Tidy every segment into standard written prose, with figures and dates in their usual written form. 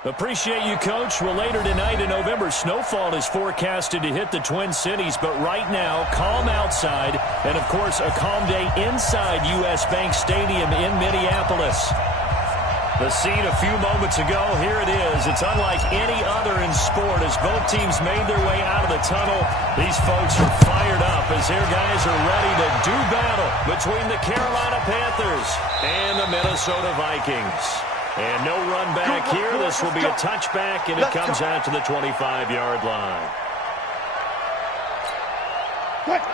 Appreciate you, Coach. Well, later tonight in November, snowfall is forecasted to hit the Twin Cities, but right now, calm outside, and, of course, a calm day inside U.S. Bank Stadium in Minneapolis. The scene a few moments ago, here it is. It's unlike any other in sport as both teams made their way out of the tunnel. These folks are fired up as their guys are ready to do battle between the Carolina Panthers and the Minnesota Vikings. And no run back here. This will be a touchback, and it comes out to the 25-yard line. Let's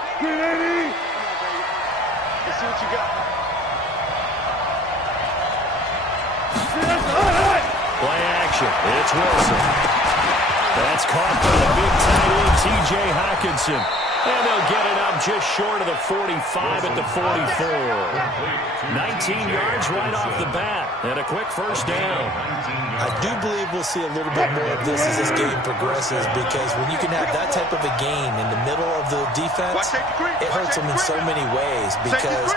see what you got. Play action. It's Wilson. That's caught by the big tight end, T.J. Hockenson. And they'll get it up just short of the 45 at the 44. 19 yards right off the bat. And a quick first down. I do believe we'll see a little bit more of this as this game progresses, because when you can have that type of a game in the middle of the defense, it hurts them in so many ways, because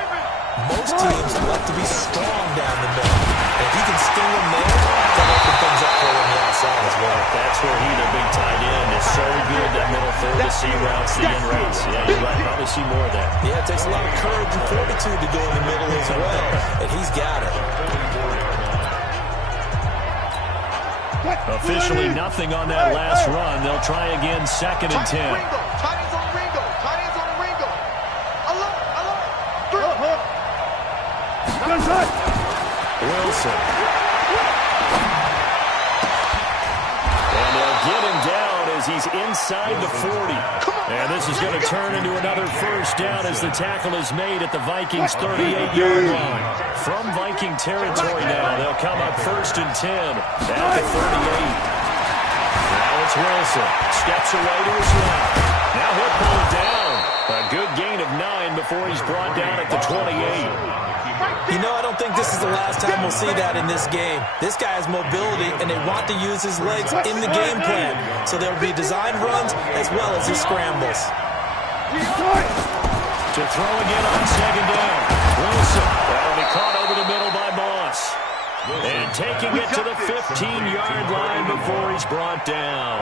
most teams like to be strong down the middle. And if you can sting them there, that opens things up for them on the outside as well. That's where he, the big tight end, is so good, that middle third, the seam routes, the in routes. Yeah, you're right. Probably see more of that. Yeah, it takes a lot of courage and fortitude to go in the middle as well, and he's got it. Officially nothing on that last run. They'll try again, 2nd and 10. Wilson. And they'll get him down as he's inside the 40. And this is going to turn into another first down as the tackle is made at the Vikings' 38-yard line. From Viking territory now, they'll come up 1st and 10 at the 38. Now it's Wilson. Steps away to his left. Now he'll pull it down. A good gain of 9 before he's brought down at the 28. You know, I don't think this is the last time we'll see that in this game. This guy has mobility, and they want to use his legs in the game plan. So there will be designed runs as well as his scrambles. To throw again on 2nd down. Wilson. That'll be caught over the middle by Moss. And taking it to the 15-yard line before he's brought down.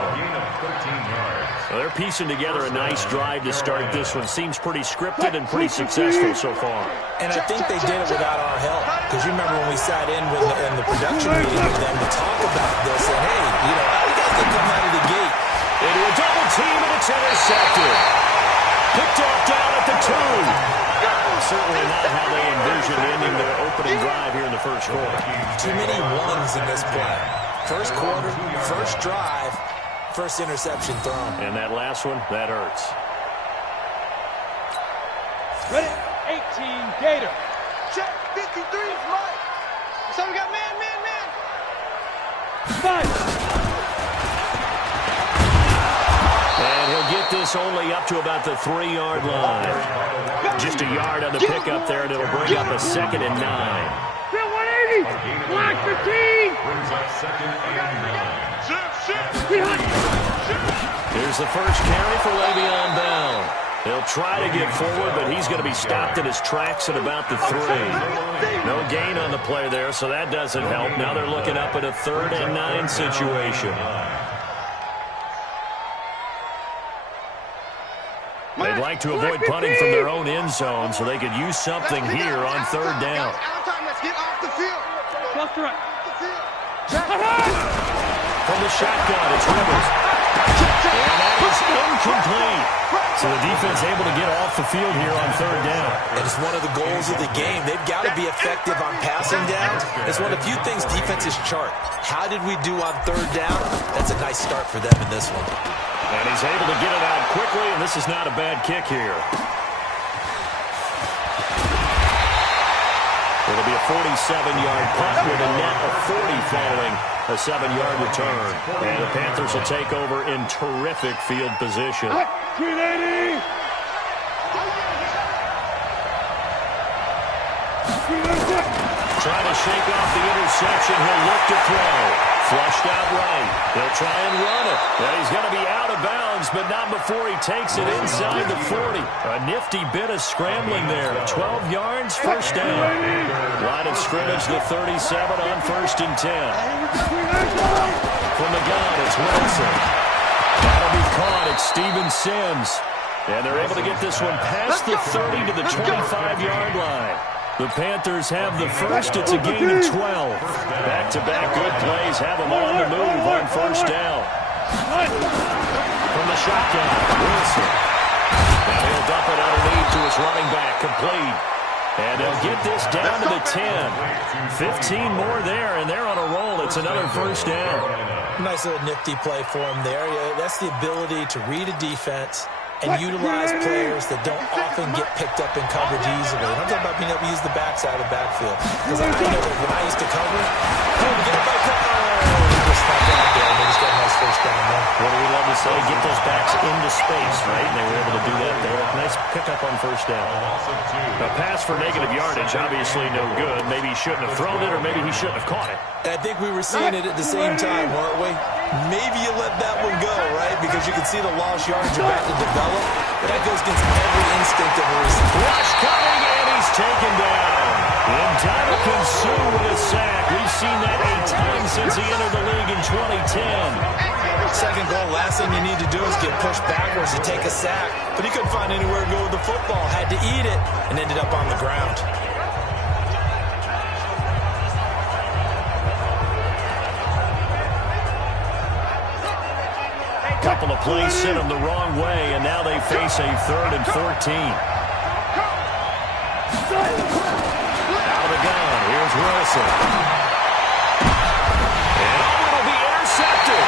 Well, they're piecing together a nice drive to start this one. Seems pretty scripted and pretty successful so far. And I think they did it without our help. Because you remember when we sat in the production meeting with them to talk about this, and hey, you know, how you guys can come out of the gate? Into a double team, and it's intercepted. Picked off down at the 2. Certainly not how they envisioned ending their opening drive here in the first quarter. Too many ones in this play. First quarter, first drive, first interception thrown. And that last one, that hurts. Ready? 18, Gator. Check, 53 is right. So we got man. 5. And he'll get this only up to about the 3-yard line. Just a yard on the pickup there, and it'll bring up a 2nd and 9. 180. Block 15. Brings up 2nd and 9. Here's the first carry for Le'Veon Bell. He'll try to get forward, but he's going to be stopped in his tracks at about the 3. No gain on the play there, so that doesn't help. Now they're looking up at a 3rd and 9 situation. They'd like to avoid punting from their own end zone so they could use something here on 3rd down. Let's get off the field. From the shotgun, it's Rivers. And that is incomplete. So the defense able to get off the field here on 3rd down. And it's one of the goals of the game. They've got to be effective on passing downs. It's one of the few things defenses chart. How did we do on 3rd down? That's a nice start for them in this one. And he's able to get it out quickly, and this is not a bad kick here. It'll be a 47-yard punt with a net of 40 following a 7-yard return. And the Panthers will take over in terrific field position. Trying to shake off the interception. He'll look to throw. Flushed out right. He'll try and run it. And he's going to be out of bounds, but not before he takes it inside the 40. A nifty bit of scrambling there. 12 yards, first down. Line of scrimmage, the 37 on 1st and 10. From the gun, it's Wilson. That'll be caught. It's Steven Sims. And they're able to get this one past the 30 to the 25-yard line. The Panthers have the first. It's a gain of 12. Back-to-back good plays have them on the move on 1st down. From the shotgun, Wilson. Now he'll dump it underneath to his running back, complete. And they'll get this down to the 10. 15 more there, and they're on a roll. It's another 1st down. Nice little nifty play for him there. That's the ability to read a defense and utilize players that don't often get picked up in coverage easily. And I'm talking about being able to use the backside of the backfield. Because I know that when I used to cover, he just stopped out there, and they just got a nice 1st down there. What do we love to say? Get those backs into space, right? And they were able to do that there. Nice pickup on 1st down. A pass for negative yardage, obviously no good. Maybe he shouldn't have thrown it, or maybe he shouldn't have caught it. And I think we were seeing it at the same time, weren't we? Maybe you let that one go, right? Because you can see the lost yardage about to develop. But that goes against every instinct of a receiver. Rush coming, and he's taken down. Ndamukong Suh with a sack. We've seen that 8 times since he entered the league in 2010. Second goal, last thing you need to do is get pushed backwards to take a sack. But he couldn't find anywhere to go with the football. Had to eat it and ended up on the ground. Couple of plays sent them the wrong way, and now they face a 3rd and 14. Out of the gun, here's Wilson. And it'll be intercepted.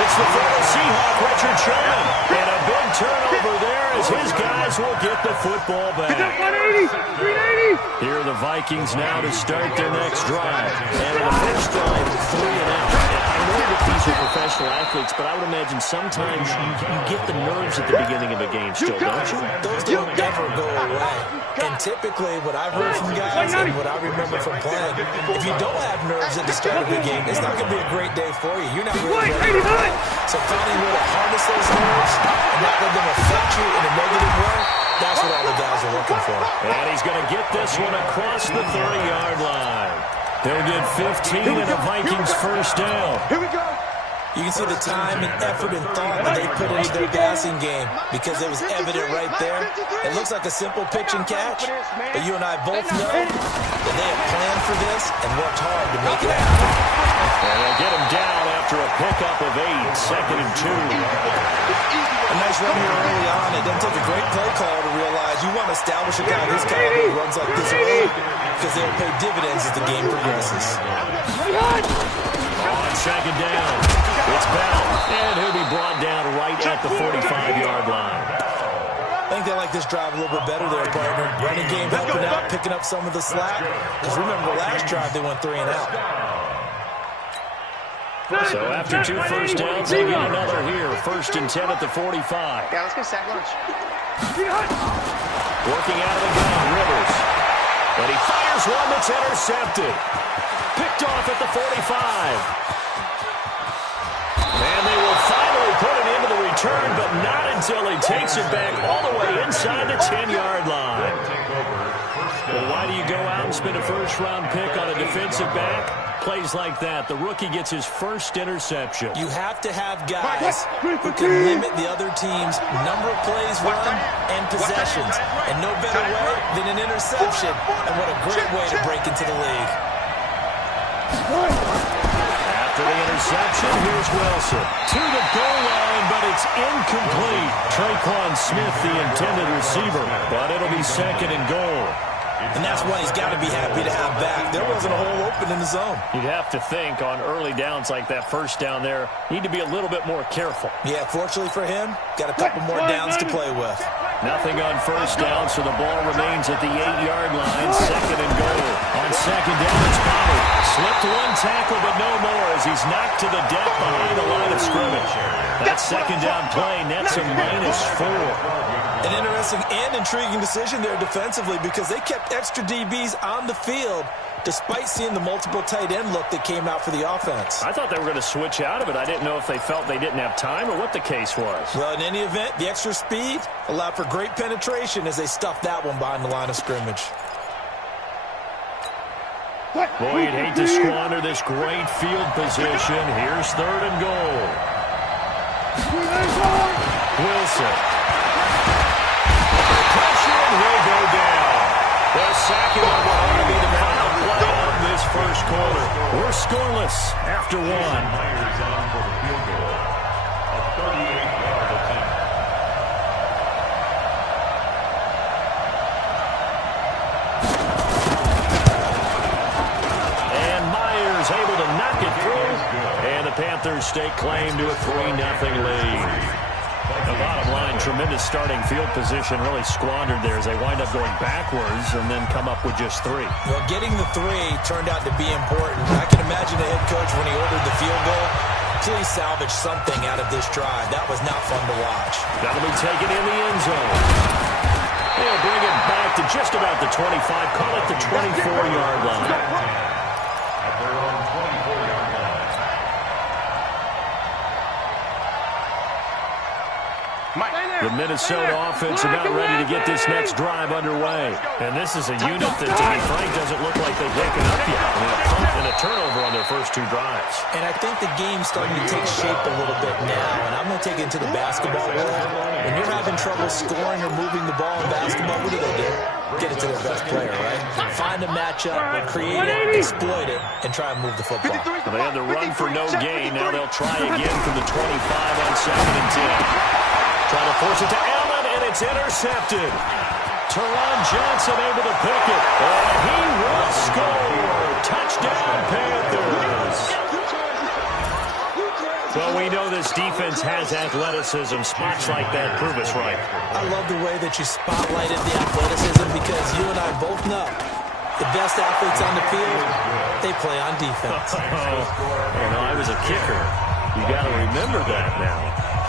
It's the former Seahawk, Richard Sherman. And a big turnover there as his guys will get the football back. 180, 380. Here are the Vikings now to start their next drive. And in the first drive, 3 and out. I know that these are professional athletes, but I would imagine sometimes you get the nerves at the beginning of a game still, don't you? Those don't ever go away. And typically, what I've heard from guys and what I remember from playing, if you don't have nerves at the start of the game, it's not going to be a great day for you. You're not really ready to play. So finding a way to harness those nerves and not let them affect you in a negative way, that's what all the guys are looking for. And he's going to get this one across the 30-yard line. They'll get 15 and a Vikings 1st down. Here we go. You can see the time and effort and thought that they put into their passing game because it was evident right there. It looks like a simple pitch and catch, but you and I both know that they have planned for this and worked hard to make it happen. And they'll get him down after a pickup of 8, 2nd and 2. A nice run here early on. It doesn't take a great play call to realize you want to establish a guy this caliber who runs like this early because they'll pay dividends as the game progresses. On 2nd down, it's Bell, and he'll be brought down right at the 45-yard line. I think they like this drive a little bit better there, partner. Running game helping out, picking up some of the slack. Because remember, the last drive they went 3 and out. So after 2 first downs, they get another here. 1st and 10 at the 45. Yeah, let's get sack lunch. Working out of the gun, Rivers. And he fires one that's intercepted. Picked off at the 45. And they will finally put it into the return, but not until he takes it back all the way inside the 10-yard line. Well, why do you go out and spend a first-round pick on a defensive back? Plays like that, the rookie gets his first interception. You have to have guys who can limit the other team's number of plays run and possessions. And no better way than an interception. And what a great way to break into the league. After the interception, here's Wilson. To the goal line, but it's incomplete. Traquan Smith, the intended receiver. But it'll be 2nd and goal. And that's one he's got to be happy to have back. There wasn't a hole open in the zone. You'd have to think on early downs like that first down there, need to be a little bit more careful. Yeah, fortunately for him, got a couple more downs to play with. Nothing on first down, so the ball remains at the 8-yard line, 2nd and goal. On 2nd down, it's Pollard. Slipped one tackle, but no more as he's knocked to the deck behind the line of scrimmage. That 2nd down play nets a -4. An interesting and intriguing decision there defensively because they kept extra DBs on the field despite seeing the multiple tight end look that came out for the offense. I thought they were going to switch out of it. I didn't know if they felt they didn't have time or what the case was. Well, in any event, the extra speed allowed for great penetration as they stuffed that one behind the line of scrimmage. Boy, you'd hate to squander this great field position. Here's 3rd and goal. Wilson. Pressure will go down. The second one will be the final play of this first quarter. We're scoreless after 1. Myers on for the field goal. A 38-yard attempt. And Myers able to knock it through. And the Panthers stake claim to a 3-0 lead. The bottom line, tremendous starting field position, really squandered there as they wind up going backwards and then come up with just 3. Well, getting the 3 turned out to be important. I can imagine the head coach when he ordered the field goal. Please salvage something out of this drive. That was not fun to watch. That'll be taken in the end zone. They'll bring it back to just about the 25, call it the 24-yard line. At their own 24-yard line. The Minnesota offense about ready to get this next drive underway. And this is a unit that, to be frank, doesn't look like they've woken up yet. I mean, a punt and a turnover on their first 2 drives. And I think the game's starting to take shape a little bit now. And I'm going to take it into the basketball world. When you're having trouble scoring or moving the ball in basketball, what do? Get it to their best player, right? Find a matchup, create it, exploit it, and try and move the football. Well, they had the run for no gain. Now they'll try again from the 25 on 2nd and 10. Trying to force it to Allen, and it's intercepted. Teron Johnson able to pick it. And he will score. Touchdown, Panthers. Well, we know this defense has athleticism. Spots like that prove us right. I love the way that you spotlighted the athleticism because you and I both know the best athletes on the field, they play on defense. I was a kicker. You got to remember that now.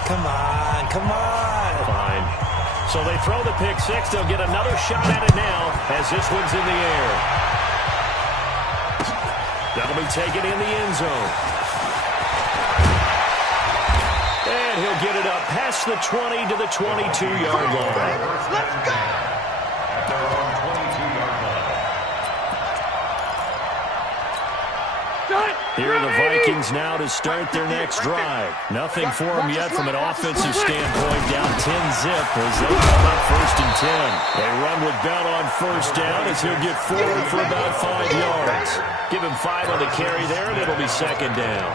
Come on, come on. Fine. So they throw the pick 6. They'll get another shot at it now as this one's in the air. That'll be taken in the end zone. And he'll get it up past the 20 to the 22-yard line. Let's go! At their own 22-yard line. Here are the Vikings now to start their next drive. Nothing for them yet from an offensive standpoint. Down 10-zip as they come up 1st and 10. They run with Bell on 1st down as he'll get forward for about 5 yards. Give him 5 on the carry there, and it'll be 2nd down.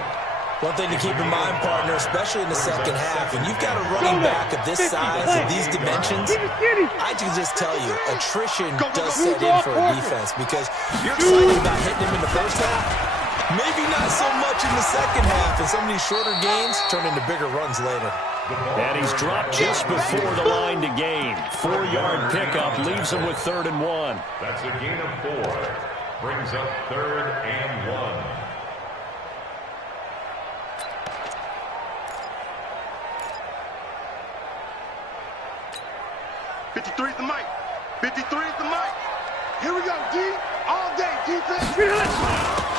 One thing to keep in mind, partner, especially in the second half, when you've got a running back of this size and these dimensions, I can just tell you, attrition does set in for a defense because you're excited about hitting him in the first half. Maybe not so much in the second half, and some of these shorter gains turn into bigger runs later. And he's dropped just before the line to gain. 4-yard pickup leaves him with 3rd and 1. That's a gain of 4. Brings up 3rd and 1. '53's the mic. 53's the mic. Here we go, D. All day, defense.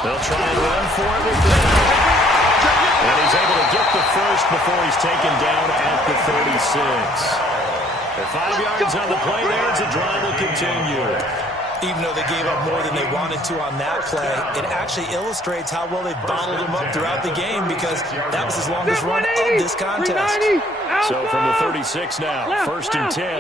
They'll try and run for it with that. And he's able to get the first before he's taken down at the 36. They're 5 yards on the play there as the drive will continue. Even though they gave up more than they wanted to on that play, it actually illustrates how well they bottled him up throughout the game because that was his longest run of this contest. So from the 36 now, 1st and 10.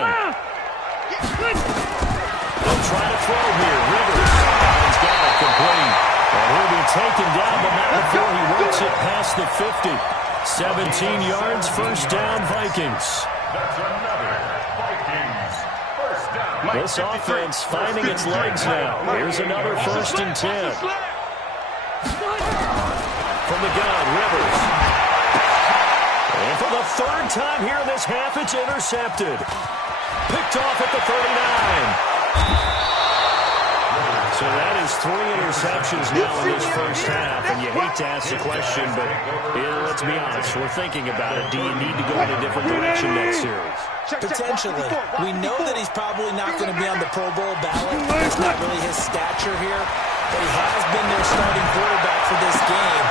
They'll try to throw here. Rivers. He's got it complete. And he'll be taken down, but not before he works it past the 50. 17 yards, 1st down, Vikings. That's another Vikings first down. This offense finding its legs now. Here's another 1st and 10. From the gun, Rivers. And for the 3rd time here in this half, it's intercepted. Picked off at the 39. So that has 3 interceptions now in this first half, and you hate to ask the question, but let's be honest, we're thinking about it. Do you need to go in a different direction next series? Potentially. We know that he's probably not going to be on the Pro Bowl ballot. That's not really his stature here, but he has been their starting quarterback for this game.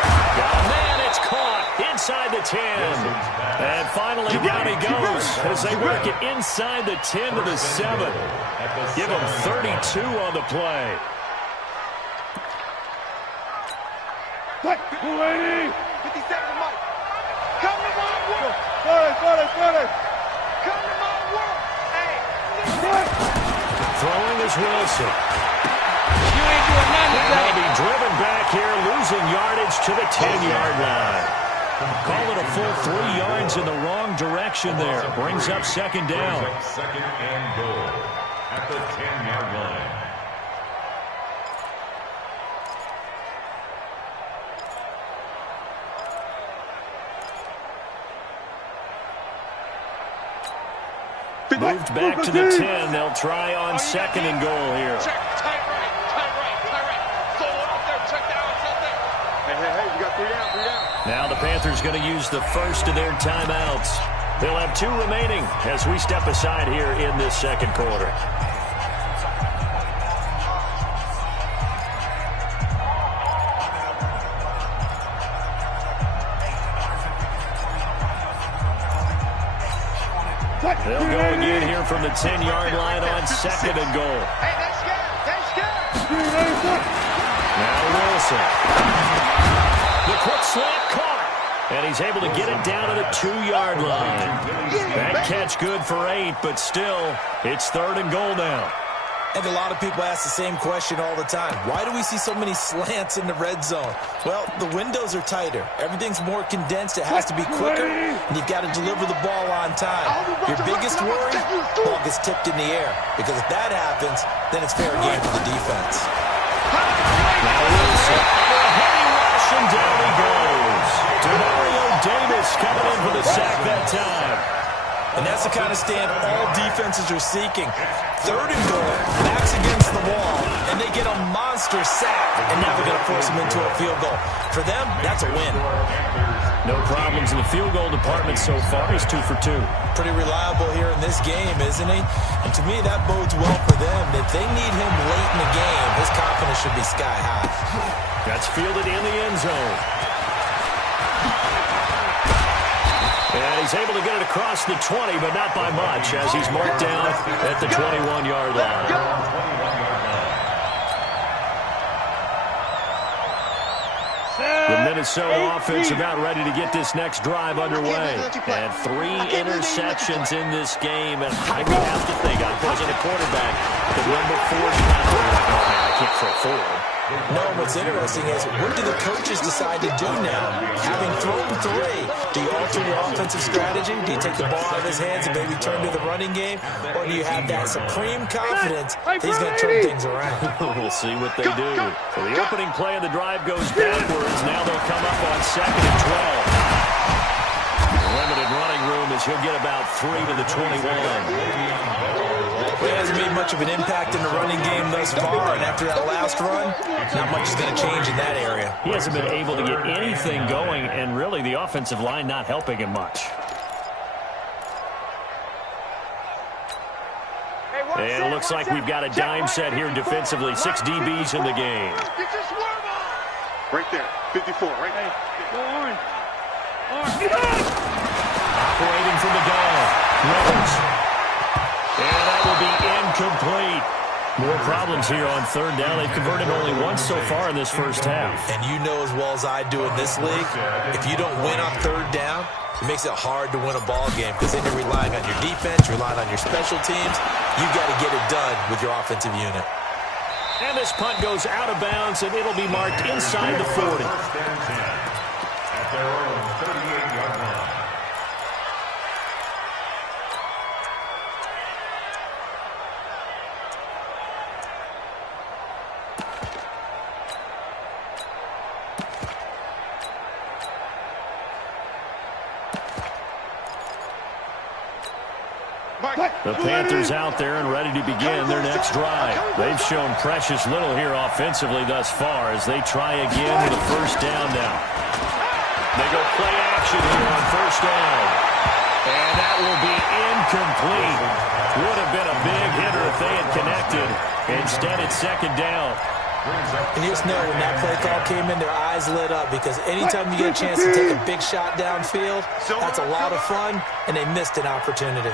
Oh, man, it's caught inside the 10. And finally, down he goes as they work it inside the 10 to the 7. Give him 32 on the play. What? 280. 57 Mike. Come to my world. Got it. Come to my world. Hey. Throwing is Wilson. You ain't doing nothing today. They'll be driven back here, losing yardage to the 10-yard line. Call it a full 3 yards in the wrong direction there. Brings up second down. Second and goal at the 10-yard line. Moved back to the 10. They'll try on second and goal here. Check. Tight right. Throw it up there. Check down something. Hey, you got 3 down. Now the Panthers going to use the first of their timeouts. They'll have 2 remaining as we step aside here in this second quarter. They'll go again here from the 10-yard line on second and goal. Hey, that's good. Now Wilson. The quick slant caught. And he's able to get it down to the 2-yard line. That catch good for 8, but still, it's third and goal now. And a lot of people ask the same question all the time. Why do we see so many slants in the red zone? Well, the windows are tighter. Everything's more condensed. It has to be quicker, and you've got to deliver the ball on time. Your biggest worry, ball gets tipped in the air. Because if that happens, then it's fair game for the defense. Now Wilson under a heavy rush, and down he goes. Demario Davis coming in for the sack that time. And that's the kind of stand all defenses are seeking. Third and goal, backs against the wall, and they get a monster sack, and now they're going to force them into a field goal. For them, that's a win. No problems in the field goal department so far. He's 2 for 2. Pretty reliable here in this game, isn't he? And to me, that bodes well for them. If they need him late in the game, his confidence should be sky high. That's fielded in the end zone. And he's able to get it across the 20, but not by much, as he's marked down at the 21-yard line. The Minnesota offense about ready to get this next drive underway. And 3 interceptions in this game, and I would have to think, I'm posing a quarterback, the number 4 shot. Oh, man, I can't throw 4. No, what's interesting is, what do the coaches decide to do now? Having thrown 3, do you alter your offensive strategy? Do you take the ball out of his hands and maybe turn to the running game? Or do you have that supreme confidence that he's going to turn things around? We'll see what they do. So the opening play of the drive goes backwards. Now they'll come up on second and 12. Limited running room as he'll get about 3 to the 21. He hasn't made much of an impact in the running game thus far, and after that last run, not much is going to change in that area. He hasn't been able to get anything going, and really the offensive line not helping him much. And it looks like we've got a dime set here defensively. 6 DBs in the game. Right there, 54, right there. Go on. Operating from the gun. Rivers. And that will be incomplete. More problems here on third down. They've converted only once so far in this first half. And you know as well as I do in this league, if you don't win on third down, it makes it hard to win a ball game because then you're relying on your defense, you're relying on your special teams. You've got to get it done with your offensive unit. And this punt goes out of bounds, and it'll be marked inside the 40. At their own 38-yard line. The Panthers out there and ready to begin their next drive. They've shown precious little here offensively thus far as they try again with a first down now. They go play action here on first down. And that will be incomplete. Would have been a big hitter if they had connected. Instead, it's second down. And you just know when that play call came in, their eyes lit up because anytime you get a chance to take a big shot downfield, that's a lot of fun, and they missed an opportunity.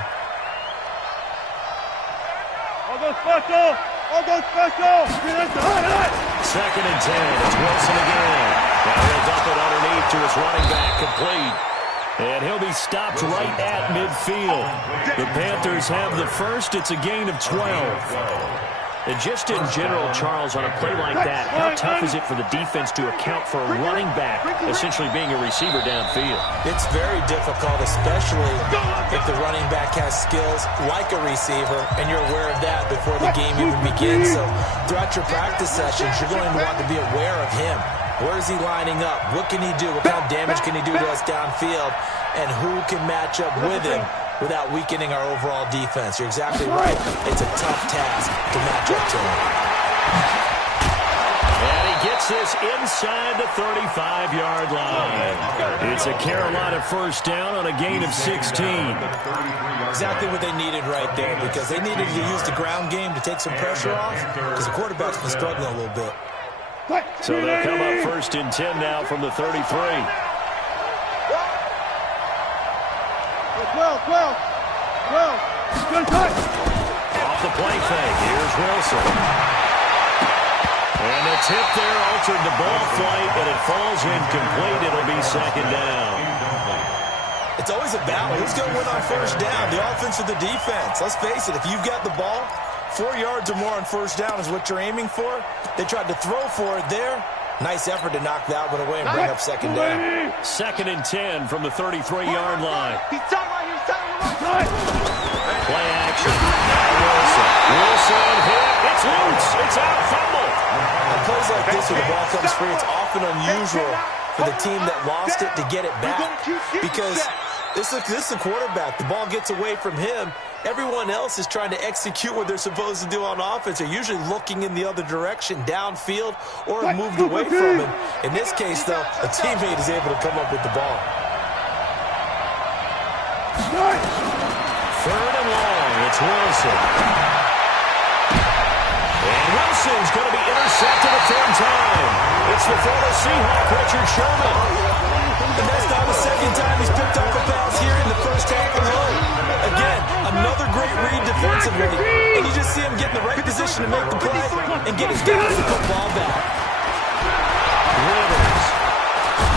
I'll go special! I'll go special! Second and 10. It's Wilson again. Now he'll dump it underneath to his running back, complete. And he'll be stopped right at midfield. The Panthers have the first. It's a gain of 12. And just in general, Charles, on a play like that, how tough is it for the defense to account for a running back essentially being a receiver downfield? It's very difficult, especially if the running back has skills like a receiver, and you're aware of that before the game even begins. So throughout your practice sessions, you're going to want to be aware of him. Where is he lining up? What can he do? What kind of damage can he do to us downfield? And who can match up with him without weakening our overall defense? You're exactly right. It's a tough task to match up to him. And he gets this inside the 35-yard line. It's a Carolina first down on a gain of 16. Exactly what they needed right there, because they needed to use the ground game to take some pressure off, because the quarterback's been struggling a little bit. So they'll come up first and 10 now from the 33. 12. Good touch. Off the play fake, here's Wilson. And the tip there altered the ball flight, and it falls incomplete. It'll be second down. It's always a battle. Who's going to win on first down, the offense or the defense? Let's face it, if you've got the ball, 4 yards or more on first down is what you're aiming for. They tried to throw for it there. Nice effort to knock that one away and bring up second down. Second and 10 from the 33-yard line. He's tight right here. He's tight on the right side. Play action. Wilson. Wilson hit. It's loose. It's out. Fumble. On plays like this where the ball comes free, it's often unusual for the team that lost it to get it back. Because this is the quarterback. The ball gets away from him. Everyone else is trying to execute what they're supposed to do on offense. They're usually looking in the other direction, downfield, or moved away from him. In this case, though, a teammate is able to come up with the ball. Third and long. It's Wilson. And Wilson's going to be intercepted a third time. It's the former Seahawk, Richard Sherman. And that's not the second time he's picked up a pass here in the first half alone. Again, another great read defensively. And you just see him get in the right position to make the play and get his guys to put the ball back. Rivers.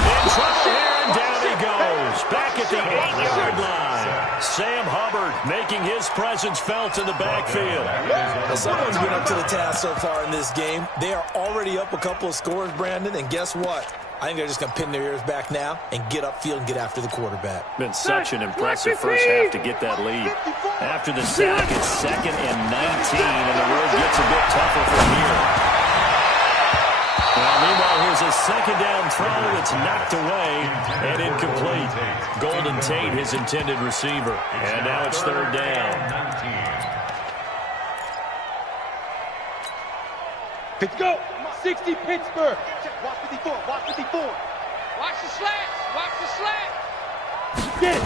In trouble here, and down he goes. Back at the 8-yard line. Sam Hubbard making his presence felt in the backfield. Well, someone's been up to the task so far in this game. They are already up a couple of scores, Brandon, and guess what? I think they're just going to pin their ears back now and get upfield and get after the quarterback. Been such an impressive first half to get that lead. After the sack, it's second and 19, and the road gets a bit tougher from here. Well, meanwhile, here's a second down throw that's knocked away and incomplete. Golden Tate, his intended receiver. And now it's third down. Let's go. 60 Pittsburgh. Watch 54. Watch 54. Watch the slant. Watch the slant. Get it.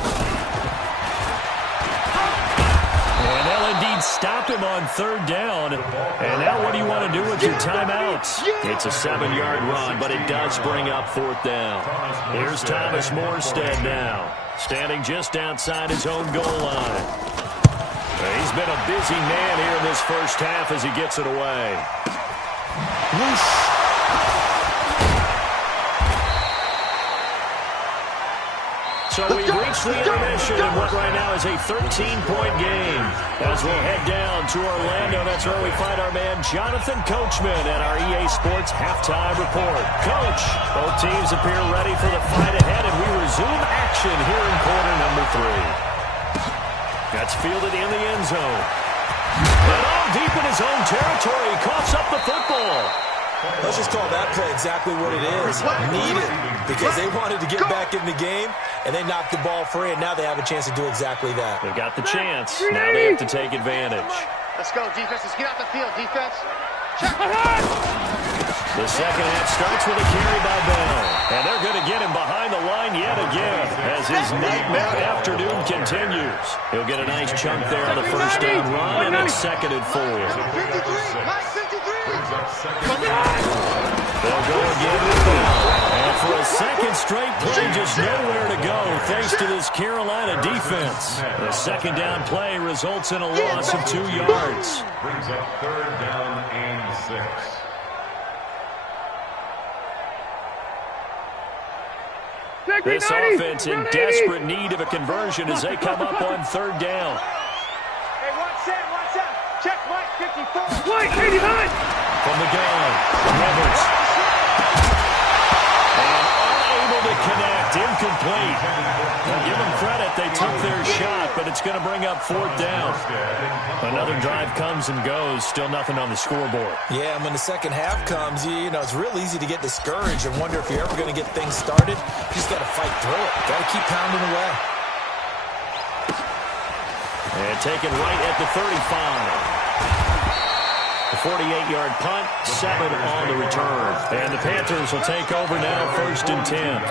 And they'll indeed stop him on third down. And now what do you want to do with your timeouts? It's a 7-yard run, but it does bring up fourth down. Here's Thomas Morstead now, standing just outside his own goal line. He's been a busy man here in this first half as he gets it away. Whoosh. So we've reached the intermission in what right now is a 13-point game. As we'll head down to Orlando, that's where we find our man Jonathan Coachman at our EA Sports Halftime Report. Coach, both teams appear ready for the fight ahead, and we resume action here in quarter number 3. That's fielded in the end zone. And all deep in his own territory, he coughs up the football. Let's just call that play exactly what it is. Needed, because they wanted to get back in the game, and they knocked the ball free, and now they have a chance to do exactly that. They've got the chance. Now they have to take advantage. Let's go, defense. Let's get out the field, defense. The second half starts with a carry by Bell. And they're going to get him behind the line yet again as his nightmare afternoon continues. He'll get a nice chunk there on the first down run, and it's 2nd and 4. They'll go again with Bell. And for a second straight play, just nowhere to go thanks to this Carolina defense. The second down play results in a loss of 2 yards. Brings up 3rd down and 6. This offense in desperate need of a conversion as they come up on 3rd down. Hey, watch out. Check Mike 54. White, 89. From the gun, Rivers. And unable to connect, incomplete. Now give them credit, they took their shot, but it's going to bring up 4th down. Another drive comes and goes, still nothing on the scoreboard. Yeah, and when the second half comes, you know, it's real easy to get discouraged and wonder if you're ever going to get things started. You just got to fight through it. Got to keep pounding away. And taken right at the 35. The 48-yard punt, 7 on the return. And the Panthers will take over now, 1st and 10.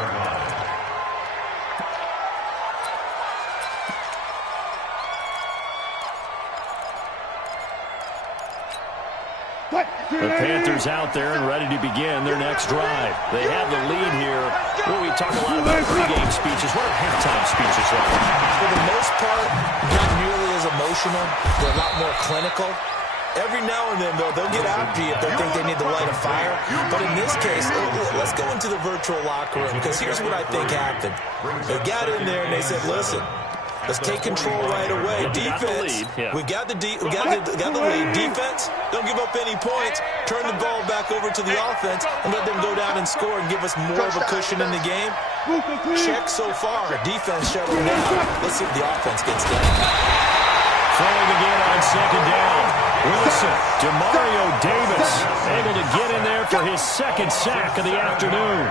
The Panthers out there and ready to begin their next drive. They have the lead here. Well, we talk a lot about pregame speeches. What are halftime speeches like? For the most part, not nearly as emotional. They're a lot more clinical. Every now and then, though, they'll get after you if they think they need to light a fire. But in this case, let's go into the virtual locker room, because here's what I think happened. They got in there and they said, listen, let's take control right away. Defense, we got the lead. Defense, don't give up any points. Turn the ball back over to the offense and let them go down and score and give us more of a cushion in the game. Check so far. Defense shutting down. Let's see if the offense gets done. Throwing again on 2nd down. Wilson, Demario Davis, able to get in there for his 2nd sack of the afternoon.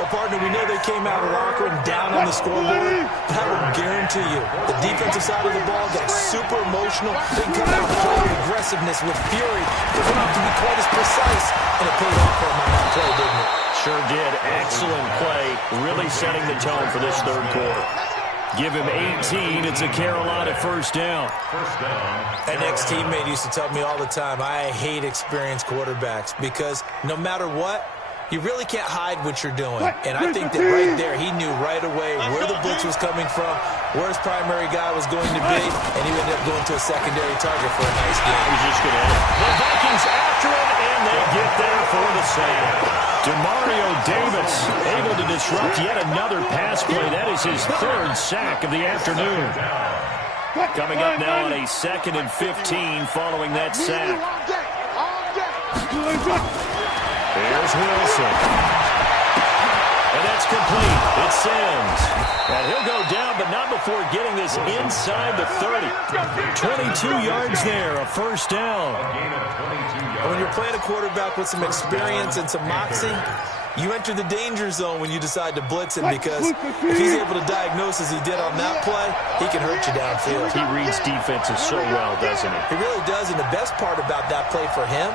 Well, partner, we know they came out of the locker room down on the scoreboard, but I will guarantee you, the defensive side of the ball got super emotional. They come out and play with aggressiveness, with fury. They don't have to be quite as precise, and it paid off for them on that play, didn't it? Sure did. Excellent play, really setting the tone for this 3rd quarter. Give him 18. It's a Carolina 1st down. An ex-teammate used to tell me all the time, I hate experienced quarterbacks because no matter what, you really can't hide what you're doing. And I think that right there, he knew right away where the blitz was coming from, where his primary guy was going to be, and he ended up going to a secondary target for a nice game. I was just going to add, the Vikings after him, and they get there for the sack. Demario Davis able to disrupt yet another pass play. That is his 3rd sack of the afternoon. Coming up now on a 2nd and 15 following that sack. Here's Wilson. And that's complete. It sends. And he'll go down, but not before getting this inside the 30. 22 yards there, a 1st down. When you're playing a quarterback with some experience and some moxie, you enter the danger zone when you decide to blitz him, because if he's able to diagnose as he did on that play, he can hurt you downfield. He reads defenses so well, doesn't he? He really does, and the best part about that play for him,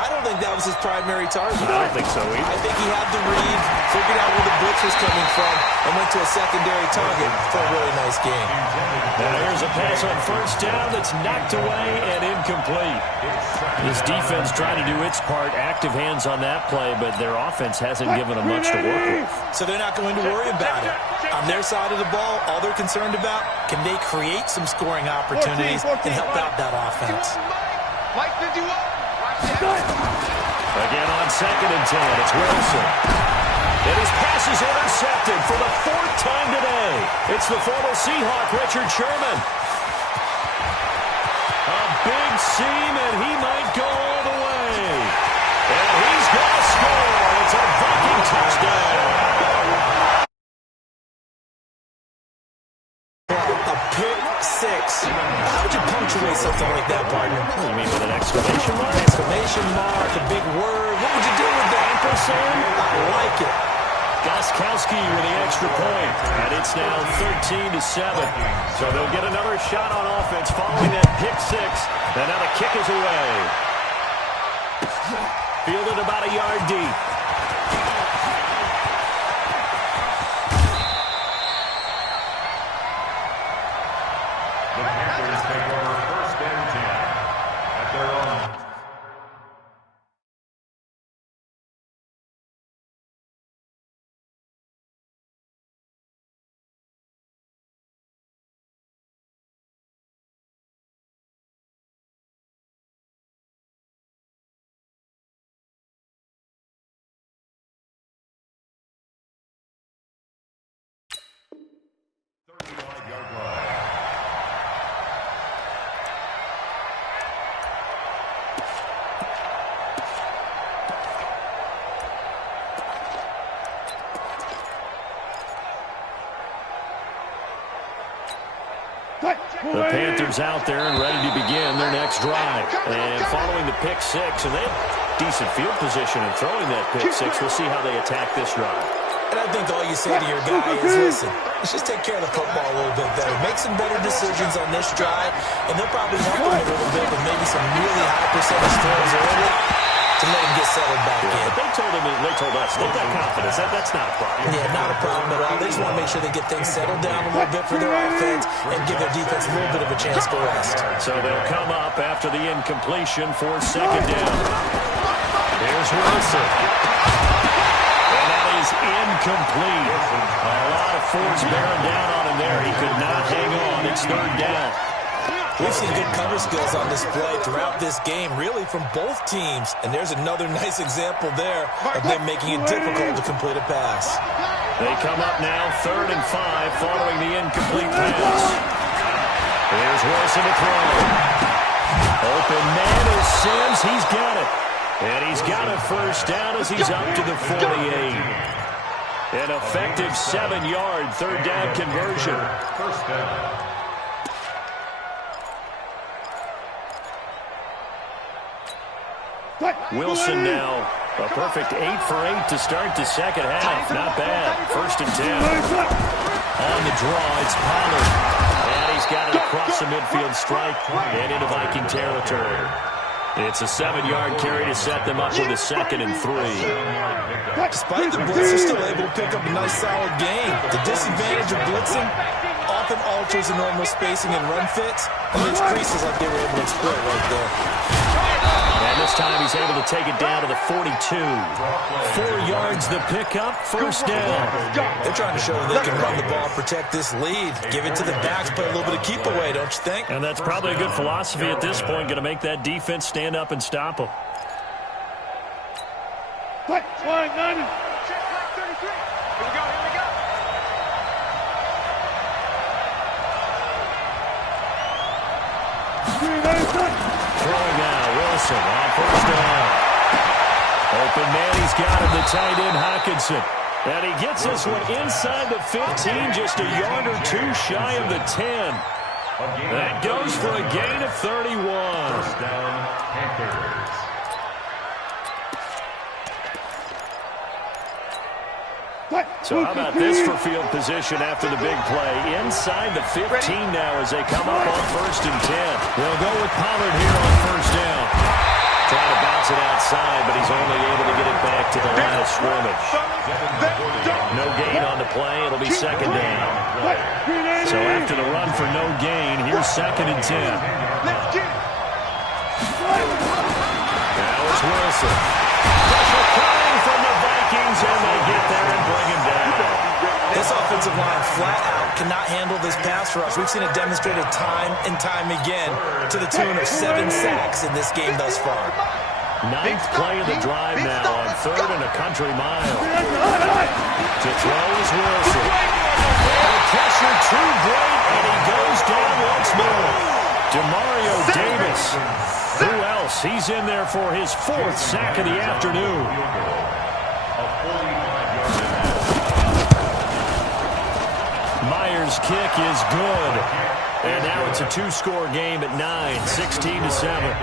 I don't think that was his primary target. I don't think so either. I think he had the read, figured out where the blitz was coming from, and went to a secondary target for a really nice game. Now here's a pass on 1st down that's knocked away and incomplete. This defense trying to do its part, active hands on that play, but their offense hasn't given them much to work with. So they're not going to worry about it. On their side of the ball, all they're concerned about, can they create some scoring opportunities and help out that offense? Mike 51. Again on 2nd and 10, it's Wilson. And his pass is intercepted for the 4th time today. It's the former Seahawk, Richard Sherman. A big seam, and he might go all the way. And he's going to score. It's a Viking touchdown. A pick six. How would you punctuate something like that, partner? What do you mean with an Exclamation mark? Exclamation mark, a big word. What would you do with that? Ampersand? I like it. Goskowski with the extra point, and it's now 13-7. So they'll get another shot on offense following that pick six, and now the kick is away. Fielded about a yard deep. The Panthers take over 1st and 10 at their own. The Panthers out there and ready to begin their next drive. And following the pick six, and they have decent field position in throwing that pick six. We'll see how they attack this drive. And I think all you say to your guy is, listen, let's just take care of the football a little bit better. Make some better decisions on this drive, and they'll probably help him a little bit with maybe some really high percentage throws early to let him get settled back in. But they told us, they've got confidence. That's not a problem. Yeah, not a problem at all. They just want to make sure they get things settled down a little bit for their offense and give their defense a little bit of a chance to rest. So they'll come up after the incompletion for 2nd down. Here's Wilson. And that is incomplete. A lot of force bearing down on him there. He could not hang on. It's 3rd down. We've seen good cover skills on display throughout this game, really from both teams. And there's another nice example there of them making it difficult to complete a pass. They come up now 3rd and 5 following the incomplete pass. Here's Wilson to throw. Open man is Sims. He's got it. And he's got a 1st down as he's up to the 48. An effective 7-yard 3rd down conversion. 1st down. Wilson now a perfect 8 for 8 to start the 2nd half. Not bad. 1st and 10. On the draw, it's Pollard. And he's got it across the midfield stripe and into Viking territory. It's a 7-yard carry to set them up with a 2nd and 3. Despite the blitz, they're still able to pick up a nice solid gain. The disadvantage of blitzing often alters the normal spacing and run fits, and it's creases like they were able to exploit right there. And this time he's able to take it down to the 42. 4 yards the pickup, 1st down. They're trying to show that they can run the ball and protect this lead. Give it to the backs, play a little bit of keep away, don't you think? And that's probably a good philosophy at this point, going to make that defense stand up and stop them. Check flag 33. Here we go, here we go. Throwing now, Wilson on 1st down. Open man, he's got him, the tight end, Hockenson. And he gets this one inside the 15, just a yard or 2 shy of the 10. That goes for a gain of 31. 1st down, Panthers. So how about this for field position after the big play? Inside the 15 now as they come up on 1st and 10. They'll go with Pollard here on 1st down. Trying to bounce it outside, but he's only able to get it back to the line of scrimmage. No gain on the play. It'll be 2nd down. So after the run for no gain, here's 2nd and 10. Now it's Wilson. Pressure coming from the Vikings, and they get there and bring him down. This offensive line flat out cannot handle this pass rush. We've seen it demonstrated time and time again to the tune of 7 sacks in this game thus far. 9th play of the drive now on 3rd and a country mile. To throw is Wilson. And the pressure too great, and he goes down once more. Demario Davis. Who else? He's in there for his 4th sack of the afternoon. Myers' kick is good. And now it's a 2-score game at 9, 16-7.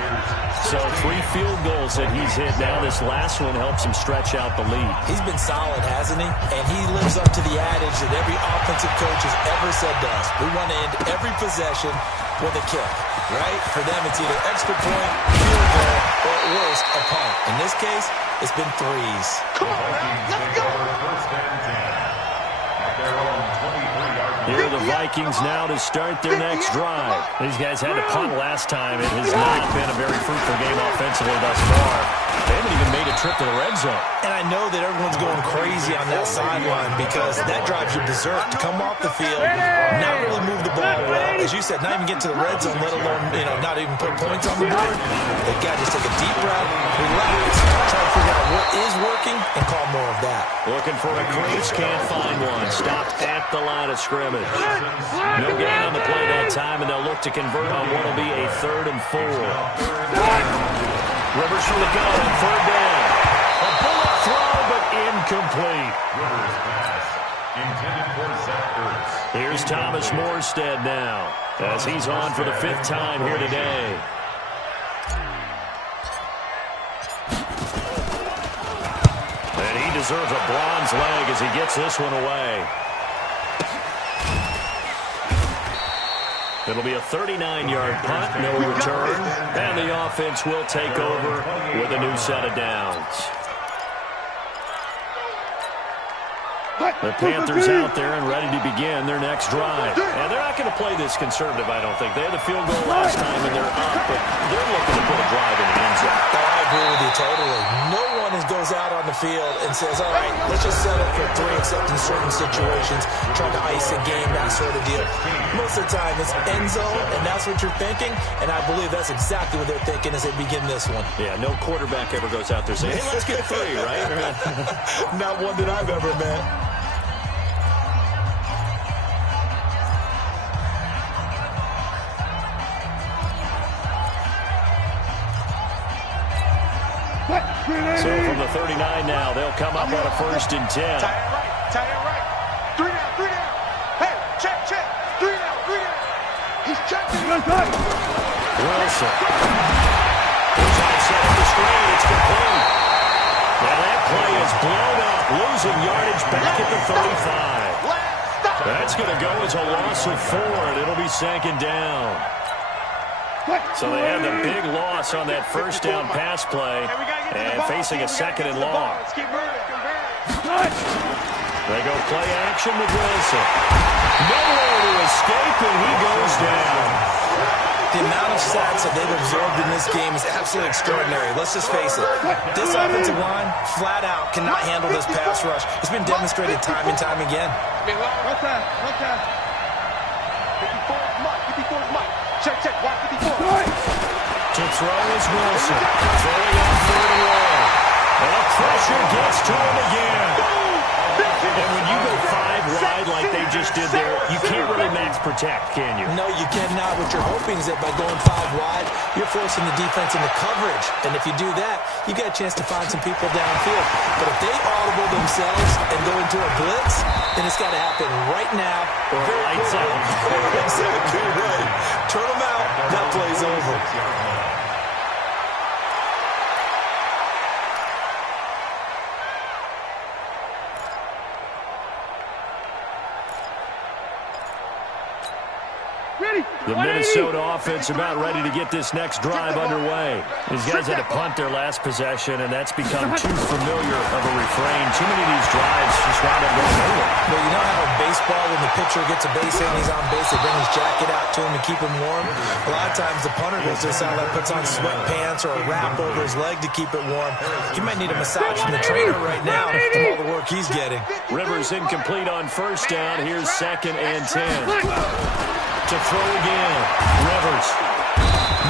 So 3 field goals that he's hit now. This last one helps him stretch out the lead. He's been solid, hasn't he? And he lives up to the adage that every offensive coach has ever said to us. We want to end every possession with a kick, right? For them, it's either extra point, field goal, or at worst, a punt. In this case, it's been threes. Come on, let's go. First and 10. At their own 23-yard line. Here are the Vikings now to start their next drive. These guys had to punt last time. It has not been a very fruitful game offensively thus far. They haven't even made a trip to the red zone. And I know that everyone's going crazy on that sideline because that drives you berserk to come off the field, not really move the ball well. As you said, not even get to the red zone, let alone, not even put points on the board. They've got to just take a deep breath, relax, try to figure out what is working, and call more of that. Looking for a crease, can't find one. Stopped at the line of scrimmage. No gain on the play that time, and they'll look to convert on what will be a 3rd and 4. Rivers from the gun on 3rd down. A bullet throw, but incomplete. Rivers pass intended for Zach Ertz. Here's Thomas Morstead now, as he's on for the 5th time here today. And he deserves a bronze leg as he gets this one away. It'll be a 39-yard punt, no return, and the offense will take over with a new set of downs. The Panthers out there and ready to begin their next drive. And they're not going to play this conservative, I don't think. They had the field goal last time, and they're up, but they're looking to put a drive in the end zone. Oh, I agree with you totally. No one goes out on the field and says, all right, let's just settle for 3 except in certain situations, trying to ice a game, that sort of deal. Most of the time, it's end zone, and that's what you're thinking, and I believe that's exactly what they're thinking as they begin this one. Yeah, no quarterback ever goes out there saying, hey, let's get 3, right? Not one that I've ever met. So from the 39 now, they'll come up on a 1st and 10. Tight end right, tight end right. 3 down, 3 down. Hey, check. 3 down, 3 down. He's checking. Wilson. He's outside of the screen. It's complete. Now that play is blown up, losing yardage back at the 35. That's going to go as a loss of 4, and it'll be 2nd down. So they had the big loss on that 1st down pass play and facing a 2nd and long. They go play action with Wilson. Nowhere to escape, and he goes down. The amount of sacks that they've absorbed in this game is absolutely extraordinary. Let's just face it. This offensive line, flat out, cannot handle this pass rush. It's been demonstrated time and time again. One time. 54 is Mike. 54 is Mike. Check. Watch 54. To throw is Wilson. Throwing on 3rd and long. And the pressure gets to him again. And when you go 5 wide like they just did there, you can't really max protect, can you? No, you cannot. What you're hoping is that by going 5 wide, you're forcing the defense into coverage. And if you do that, you get a chance to find some people downfield. But if they audible themselves and go into a blitz, then it's got to happen right now. Or lights out. Exactly right. Turn them out. That play's over. The Minnesota offense about ready to get this next drive underway. These guys had to punt their last possession, and that's become too familiar of a refrain. Too many of these drives just wound up going nowhere. Well, you know how in baseball, when the pitcher gets a base hit and he's on base, they bring his jacket out to him to keep him warm? A lot of times the punter goes to the sideline, puts on sweatpants or a wrap over his leg to keep it warm. He might need a massage from the trainer right now from all the work he's getting. Rivers incomplete on 1st down. Here's 2nd and 10. To throw again. Rivers.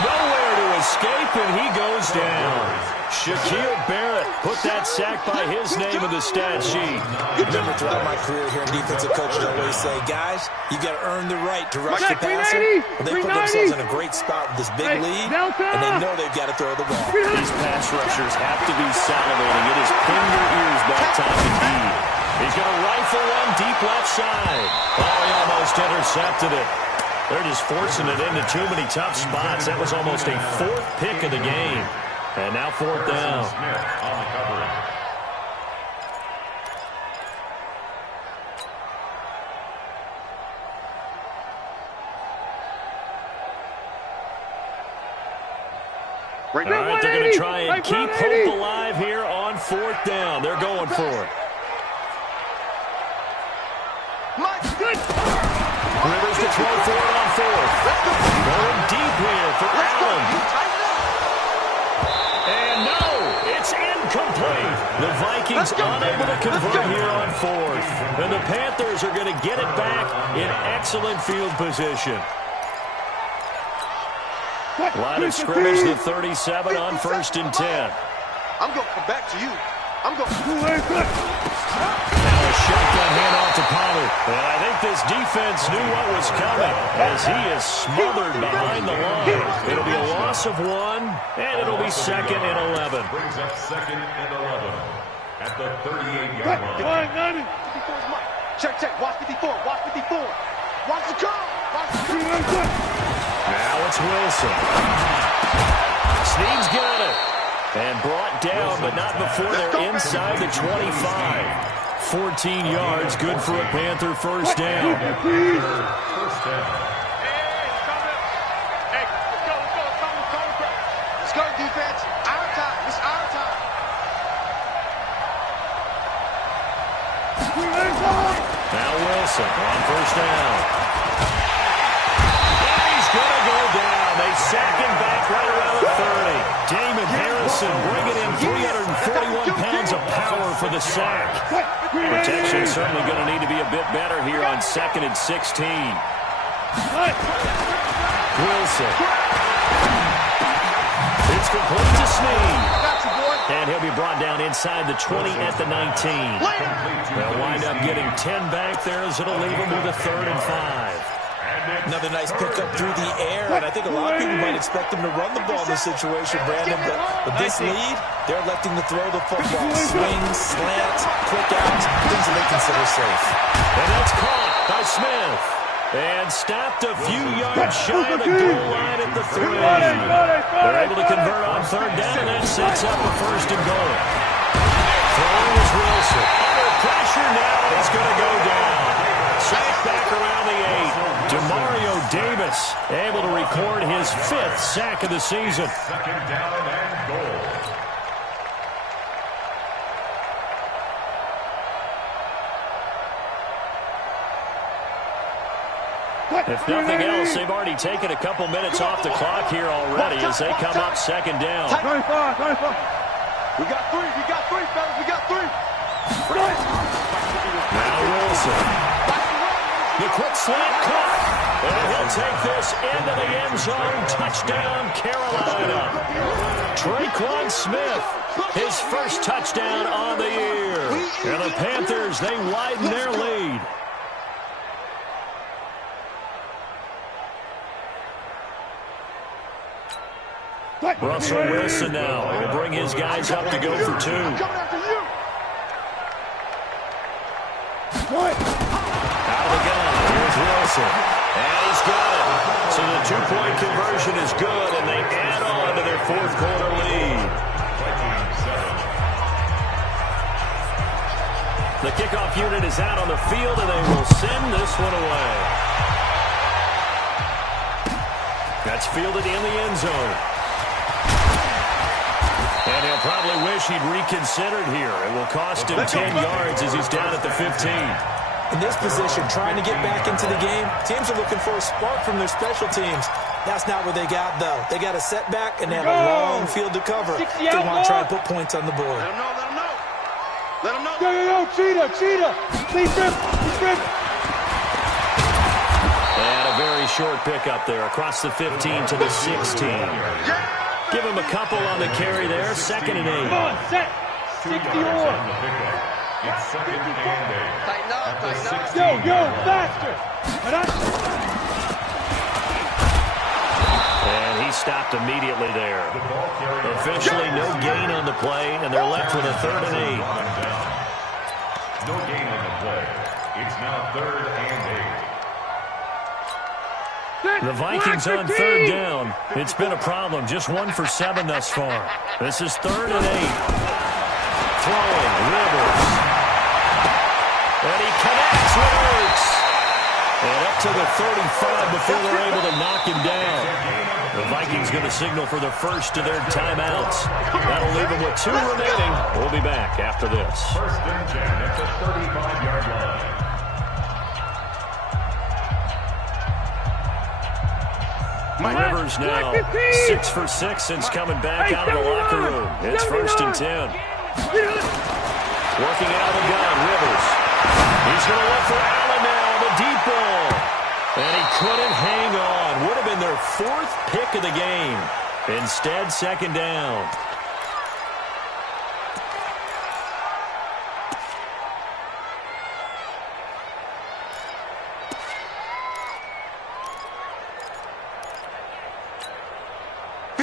Nowhere to escape, and he goes down. Shaquille Barrett put that sack by his name in the stat sheet. Remember, throughout my career here in defensive coaches, I always say, guys, you got to earn the right to rush the passer. Well, they put themselves in a great spot with this big lead, and they know they've got to throw the ball. These pass rushers have to be salivating. It is pin your ears that time indeed. He's going to rifle one deep left side. Oh, he almost intercepted it. They're just forcing it into too many tough spots. That was almost a fourth pick of the game. And now fourth down. Smith on the coverage. All right, they're going to try and keep hope alive here on fourth down. They're going for it. Rivers to throw for it on fourth. Going deep here for Allen. And no, it's incomplete. The Vikings unable to convert here on fourth. And the Panthers are going to get it back in excellent field position. Line of scrimmage to 37 on 1st and 10. I'm going to come back to you. I'm going to... Now a shotgun handoff to Pollard. And I think this defense knew what was coming as he is smothered behind the line. It'll be a loss of 1, and it'll be 2nd and 11. Brings up 2nd and 11 at the 38-yard line. Check. Watch 54. Watch the curl. Now it's Wilson. Snead's got it. And brought down, but not before they're inside the 25. 14 yards, good for a Panther first down. First down. Let's go, defense. Our time. It's our time. Now Wilson on first down. And he's going to go down. They sack him back right around the 30. Damon Harrison bringing in 341 pounds of power for the sack. Protection certainly going to need to be a bit better here on 2nd and 16. Wilson. It's complete to Snead. And he'll be brought down inside the 20 at the 19. They'll wind up getting 10 back there as it'll leave them with a 3rd and 5. Another nice pickup through the air, and I think a lot of people might expect them to run the ball in this situation, Brandon, but with this lead, they're electing to throw the football. Swings, slants, quick outs, things that they consider safe. And that's caught by Smith. And stopped a few yards shy of the goal line at the 3. They're able to convert on 3rd down, and that sets up a 1st and goal. Throwing is Wilson. Under pressure now, he's going to go down. Sacked back around the 8. Demario Davis able to record his 5th sack of the season. 2nd down and goal. If nothing else, they've already taken a couple minutes off the clock here already as they come up 2nd down. 25. We got 3, fellas. We got 3. Now Wilson. The quick slant caught. And he'll take this into the end zone. Touchdown, Carolina. Traquan Smith, his first touchdown on the year. And the Panthers, they widen their lead. Russell Wilson now will bring his guys up to go for 2. Out of the gun, here's Wilson. And he's got it. So the 2-point conversion is good, and they add on to their 4th quarter lead. The kickoff unit is out on the field, and they will send this one away. That's fielded in the end zone. And he'll probably wish he'd reconsidered here. It will cost him 10 yards as he's down at the 15. In this position, trying to get back into the game, teams are looking for a spark from their special teams. That's not what they got, though. They got a setback, and they have a long field to cover. They want to try and put points on the board. Let him know. Yo, cheetah. And a very short pickup there across the 15 to the 16. Give him a couple on the carry there. 2nd and 8. Come on, set. 60 It's 2nd and 8. Tighten up. Yo, faster. And he stopped immediately there. Officially no gain on the play, and they're left with a 3rd and 8. No gain on the play. It's now 3rd and 8. The Vikings on third down. It's been a problem. Just 1 for 7 thus far. This is 3rd and 8. Throwing, Rivers. And he connects with Ertz. And up to the 35 before they're able to knock him down. The Vikings going to signal for the first of their timeouts. That'll leave them with 2 remaining. We'll be back after this. 1st and 10 at the 35-yard line. Rivers now 6 for 6 since coming back out of the locker room. It's 1st and 10. Working out of the gun, Rivers. He's going to look for Allen now, the deep ball. And he couldn't hang on. Would have been their 4th pick of the game. Instead, 2nd down.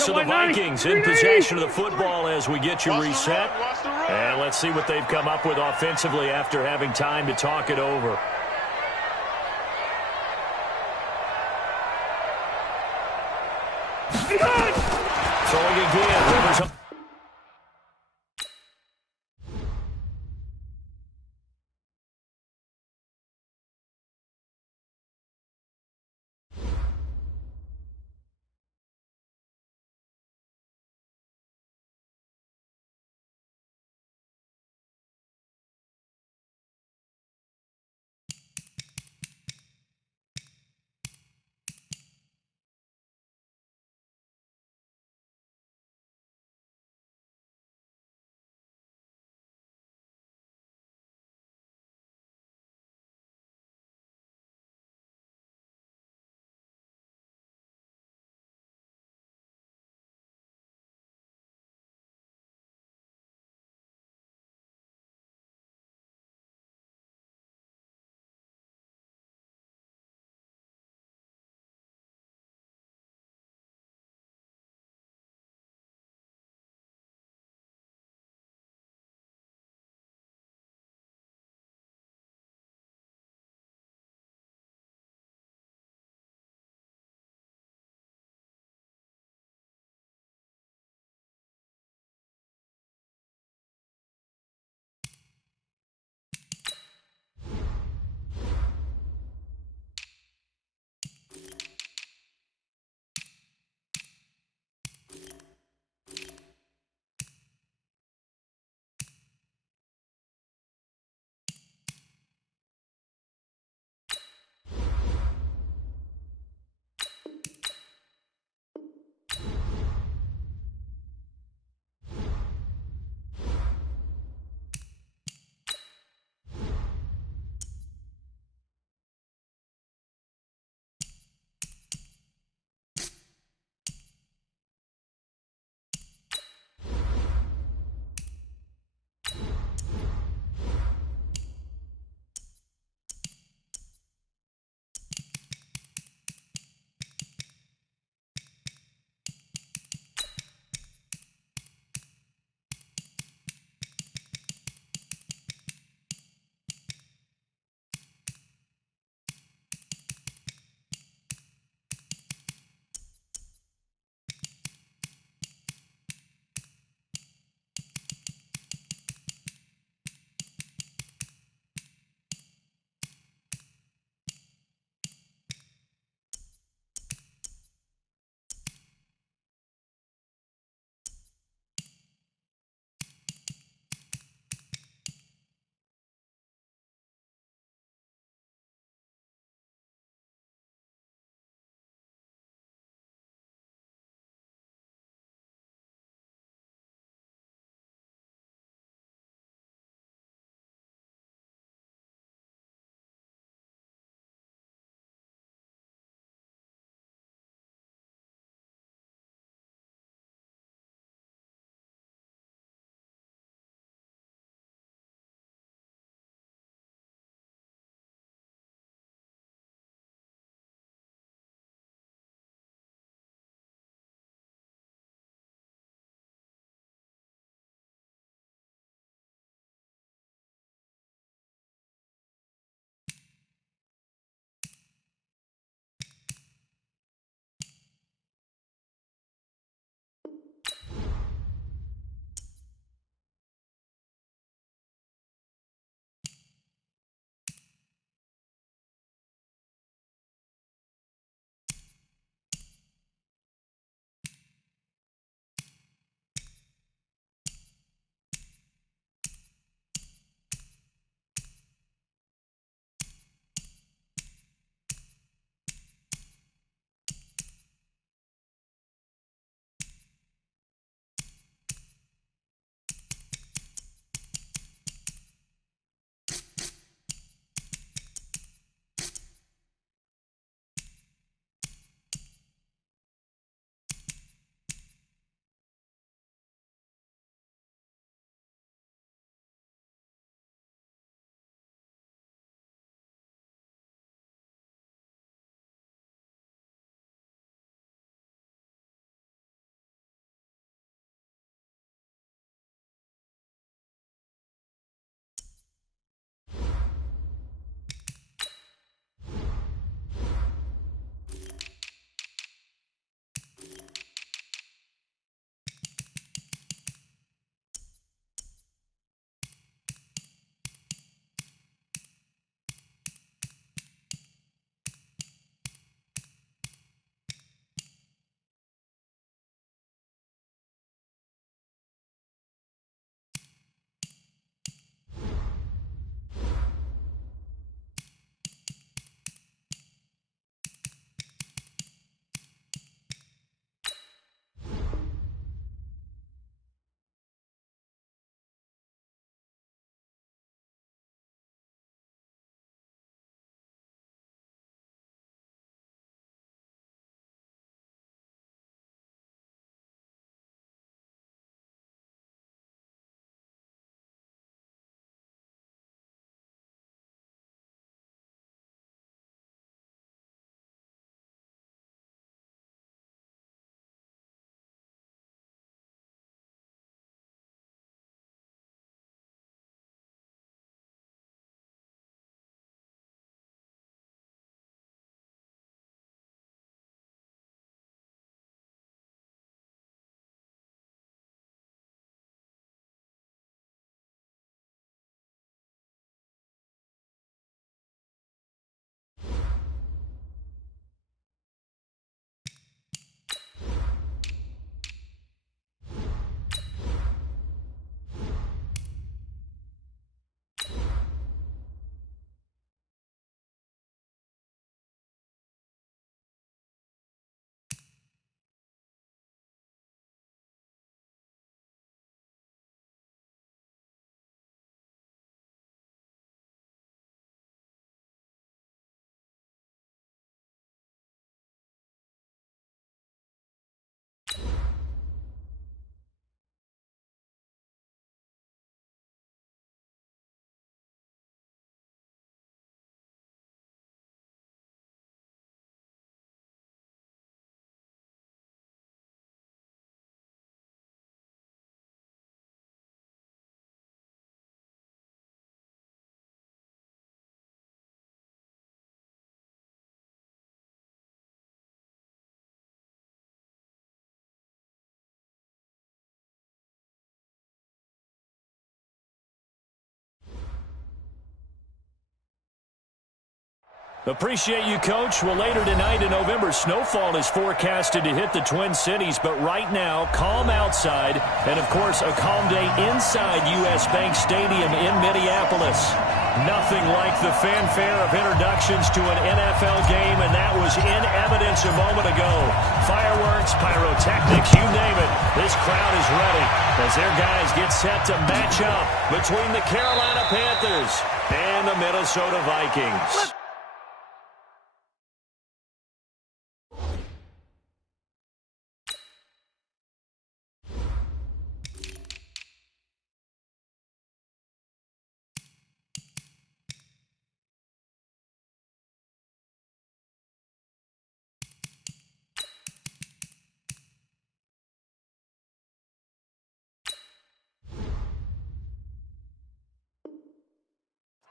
So the Vikings in possession of the football as we get you reset. And let's see what they've come up with offensively after having time to talk it over. Throwing again. Rivers up. Appreciate you, Coach. Well, later tonight in November, snowfall is forecasted to hit the Twin Cities, but right now, calm outside, and of course, a calm day inside U.S. Bank Stadium in Minneapolis. Nothing like the fanfare of introductions to an NFL game, and that was in evidence a moment ago. Fireworks, pyrotechnics, you name it. This crowd is ready as their guys get set to match up between the Carolina Panthers and the Minnesota Vikings.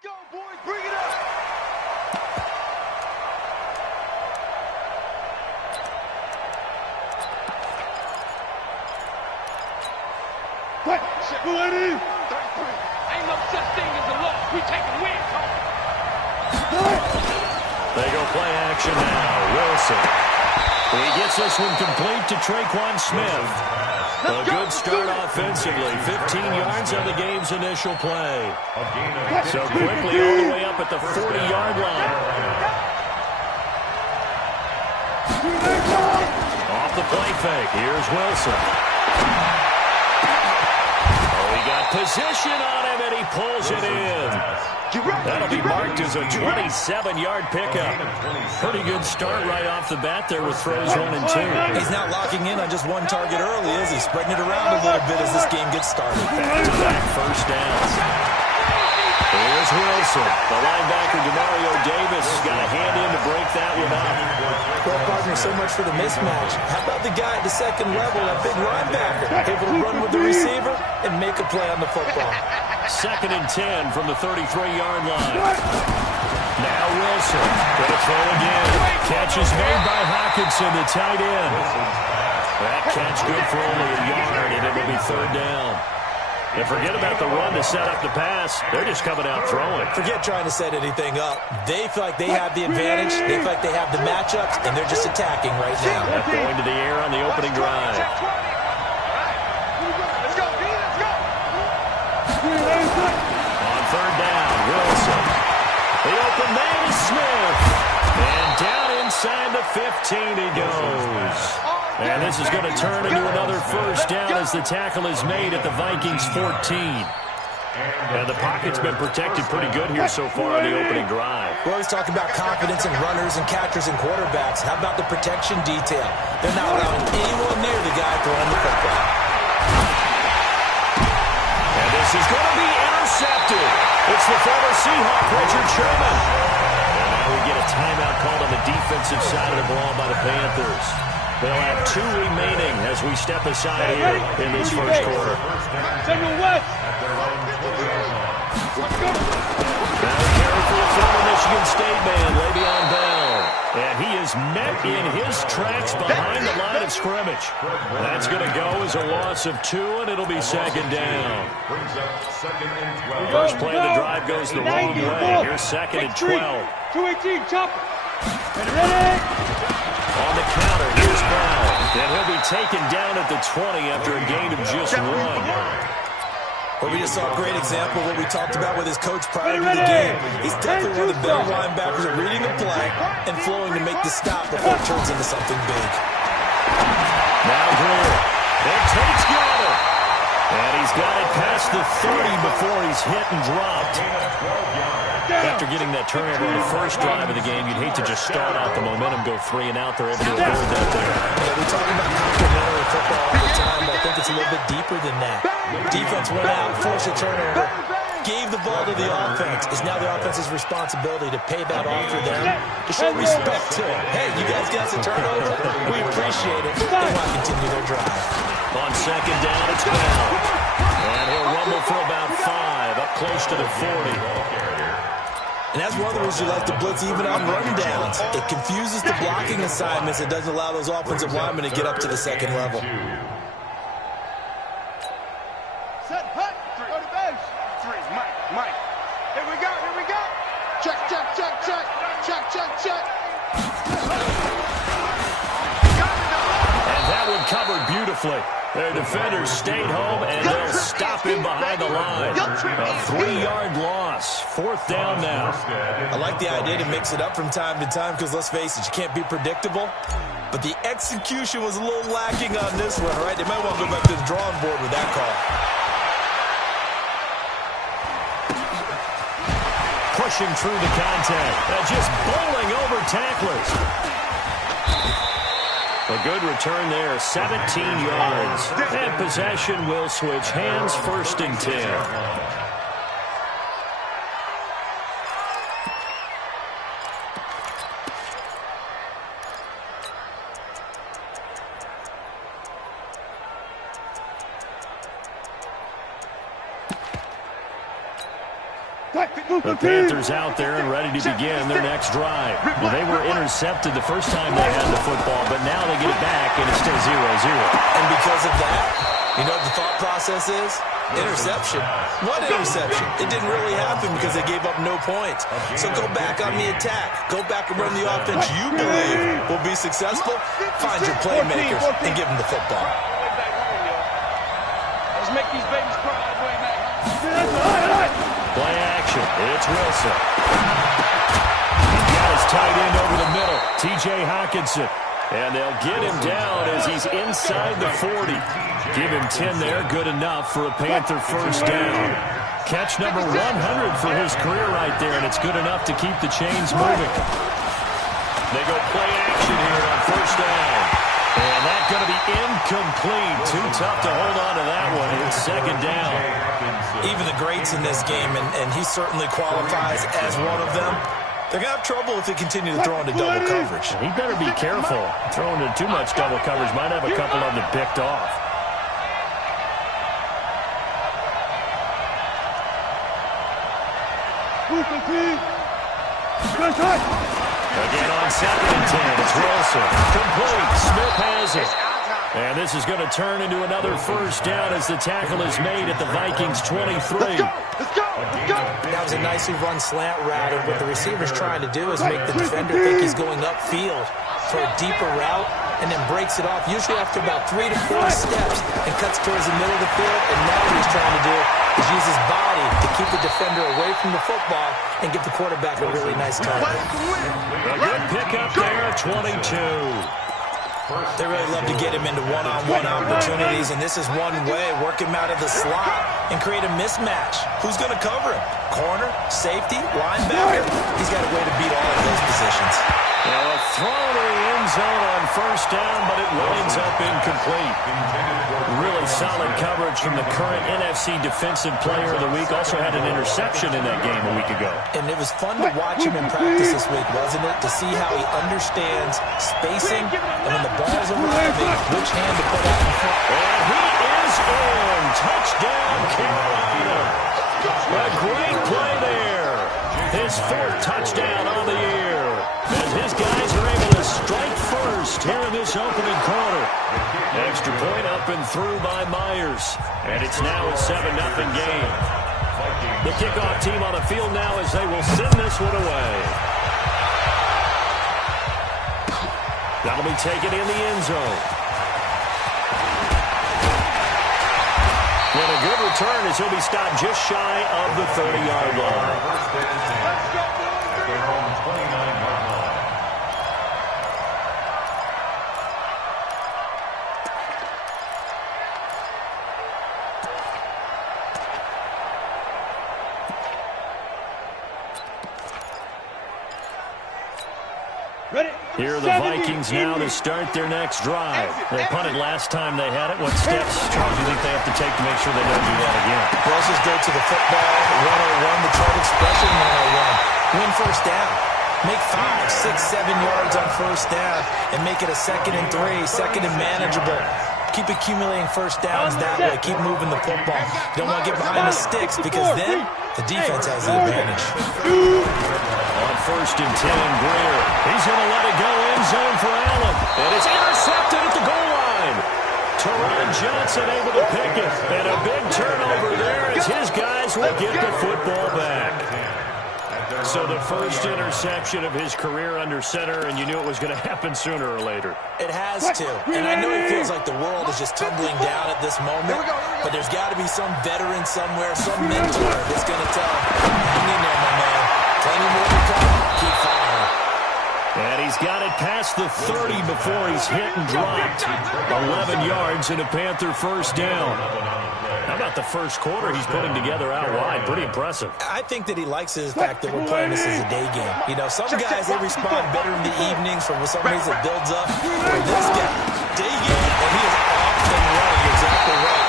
Go, boys, bring it up! What? 280! 33. Ain't no such thing as a loss. We taking wins home. They go play action now. Wilson. He gets this one complete to Traquan Smith. A good start offensively. 15 yards on the game's initial play. So quickly all the way up at the 40-yard line. Off the play fake. Here's Wilson. Oh, he got position on him, and he pulls it in. That'll be marked as a 27-yard pickup. Pretty good start right off the bat there with throws 1 and 2. He's not locking in on just one target early, is he? Spreading it around a little bit as this game gets started. Back-to-back first downs. Here's Wilson. The linebacker, Demario Davis, got a hand in to break that one up. Well, partner, so much for the mismatch. How about the guy at the second level, that big linebacker, able to run with the receiver and make a play on the football? 2nd and 10 from the 33-yard line. Now Wilson. Gonna throw again. Catch is made by Hockenson, the tight end. That catch good for only a yard, and it will be 3rd down. And forget about the run to set up the pass. They're just coming out throwing. Forget trying to set anything up. They feel like they have the advantage. They feel like they have the matchups, and they're just attacking right now. Left going to the air on the opening drive. Let's go, D, let's go! On 3rd down, Wilson. The open man is Smith. And down inside the 15 he goes. And this is going to turn into another first down as the tackle is made at the Vikings 14. And the pocket's been protected pretty good here so far on the opening drive. We're always talking about confidence in runners and catchers and quarterbacks. How about the protection detail? They're not allowing anyone near the guy throwing the football. And this is going to be intercepted. It's the former Seahawk, Richard Sherman. And now we get a timeout called on the defensive side of the ball by the Panthers. They'll have 2 remaining as we step aside here in this first quarter. Send him west! Now carry for the former Michigan State man, Le'Veon Bell. And he is met in his tracks behind the line of scrimmage. That's going to go as a loss of 2, and it'll be 2nd down. First play of the drive goes the wrong way. Here's 2nd and 12. 218, chopper. Ready? On the counter, here's Bell. And he'll be taken down at the 20 after a gain of just 1. Well, we just saw a great example of what we talked about with his coach prior to the game. He's definitely one of the better linebackers at reading the play and flowing to make the stop before it turns into something big. Now Greer. And Tate's got it. And he's got it past the 30 before he's hit and dropped. After getting that turnover on the first drive of the game, you'd hate to just start out the momentum, go 3 and out. They're able to avoid that there. Yeah, we talk about complementary football all the time, but I think it's a little bit deeper than that. Defense went out, forced a turnover, gave the ball to the offense. It's now the offense's responsibility to pay that off for them, to show respect to it. Hey, you guys got us a turnover. We appreciate it. They want to continue their drive. On 2nd down, it's Bell. And he'll rumble for about 5, up close to the 40. And that's one of the reasons you like to blitz even on rundowns. It confuses the blocking assignments. It doesn't allow those offensive linemen to get up to the 2nd level. Set, hut, go to base. 3, Mike. Here we go. Check, check, check, check. Check, check, check. And that one covered beautifully. Their defenders stayed home, and they'll stop him behind the line. A 3-yard loss. 4th down now. I like the idea to mix it up from time to time because, let's face it, you can't be predictable. But the execution was a little lacking on this one, right? They might want to go back to the drawing board with that call. Pushing through the contact. Just bowling over tacklers. A good return there, 17 yards. And possession will switch hands, 1st and 10. The Panthers out there and ready to begin their next drive. Well, they were intercepted the first time they had the football, but now they get it back, and it's still 0-0. And because of that, you know what the thought process is? Interception. What interception? It didn't really happen because they gave up no points. So go back on the attack. Go back and run the offense you believe will be successful. Find your playmakers and give them the football. Let's make these babies cry all the way back. Play action. It's Wilson. He's got his tight end over the middle, T.J. Hockenson. And they'll get him down as he's inside the 40. Give him 10 there. Good enough for a Panther 1st down. Catch number 100 for his career right there, and it's good enough to keep the chains moving. They go play action here on 1st down. And that's going to be incomplete. Too tough to hold on to that one. It's 2nd down. Even the greats in this game, and he certainly qualifies as one of them, they're going to have trouble if they continue to throw into double coverage. He better be careful. Throwing into too much double coverage might have a couple of them picked off. Again on 2nd and 10. It's Wilson. Complete. Smith has it. And this is going to turn into another 1st down as the tackle is made at the Vikings 23. Let's go. Let's go. Let's go. That was a nicely run slant route, and what the receiver's trying to do is make the defender think he's going upfield for a deeper route, and then breaks it off, usually after about 3 to 4 steps, and cuts towards the middle of the field. And now what he's trying to do is use his body to keep the defender away from the football and give the quarterback a really nice target. A good pickup there, 22. They really love to get him into one-on-one opportunities, and this is one way. Work him out of the slot and create a mismatch. Who's going to cover him? Corner, safety, linebacker? He's got a way to beat all of those positions. Now a throw to the end zone on 1st down, but it winds up incomplete. Really solid coverage from the current NFC Defensive Player of the Week. Also had an interception in that game a week ago. And it was fun to watch him in practice this week, wasn't it? To see how he understands spacing and when the ball's arriving, which hand to put out in front. And he is in. Touchdown, Carolina. A great play there. His 4th touchdown on the year. As his guys are able to strike first here in this opening quarter. Extra point up and through by Myers. And it's now a 7-0 game. The kickoff team on the field now as they will send this one away. That'll be taken in the end zone. And a good return as he'll be stopped just shy of the 30-yard line. Here are the Vikings now to start their next drive. They punted last time they had it. What steps, Charles, do you think they have to take to make sure they don't do that again? Well, let's just go to the football 101, the chart expression 101. Win 1st down. Make 5, 6, 7 yards on 1st down and make it a 2nd and 3, 2nd and manageable. Keep accumulating 1st downs that way. Keep moving the football. You don't want to get behind the sticks because then the defense has the advantage. On 1st and 10, Greer. He's going to let it go end zone for Allen. And it's intercepted at the goal line. Teron Johnson able to pick it. And a big turnover there as his guys will get the football back. So the first interception of his career under center, and you knew it was going to happen sooner or later. It has to. And I know it feels like the world is just tumbling down at this moment, but there's got to be some veteran somewhere, some mentor that's going to tell him, hang in there, my man. Plenty more to come. Keep firing. And he's got it past the 30 before he's hit and dropped. 11 yards and a Panther first down. How about the first quarter he's putting together out wide? Pretty impressive. I think that he likes the fact that we're playing this as a day game. You know, some guys, they respond better in the evenings for some reason it builds up. For this guy, day game, and he is off and running. You're exactly right.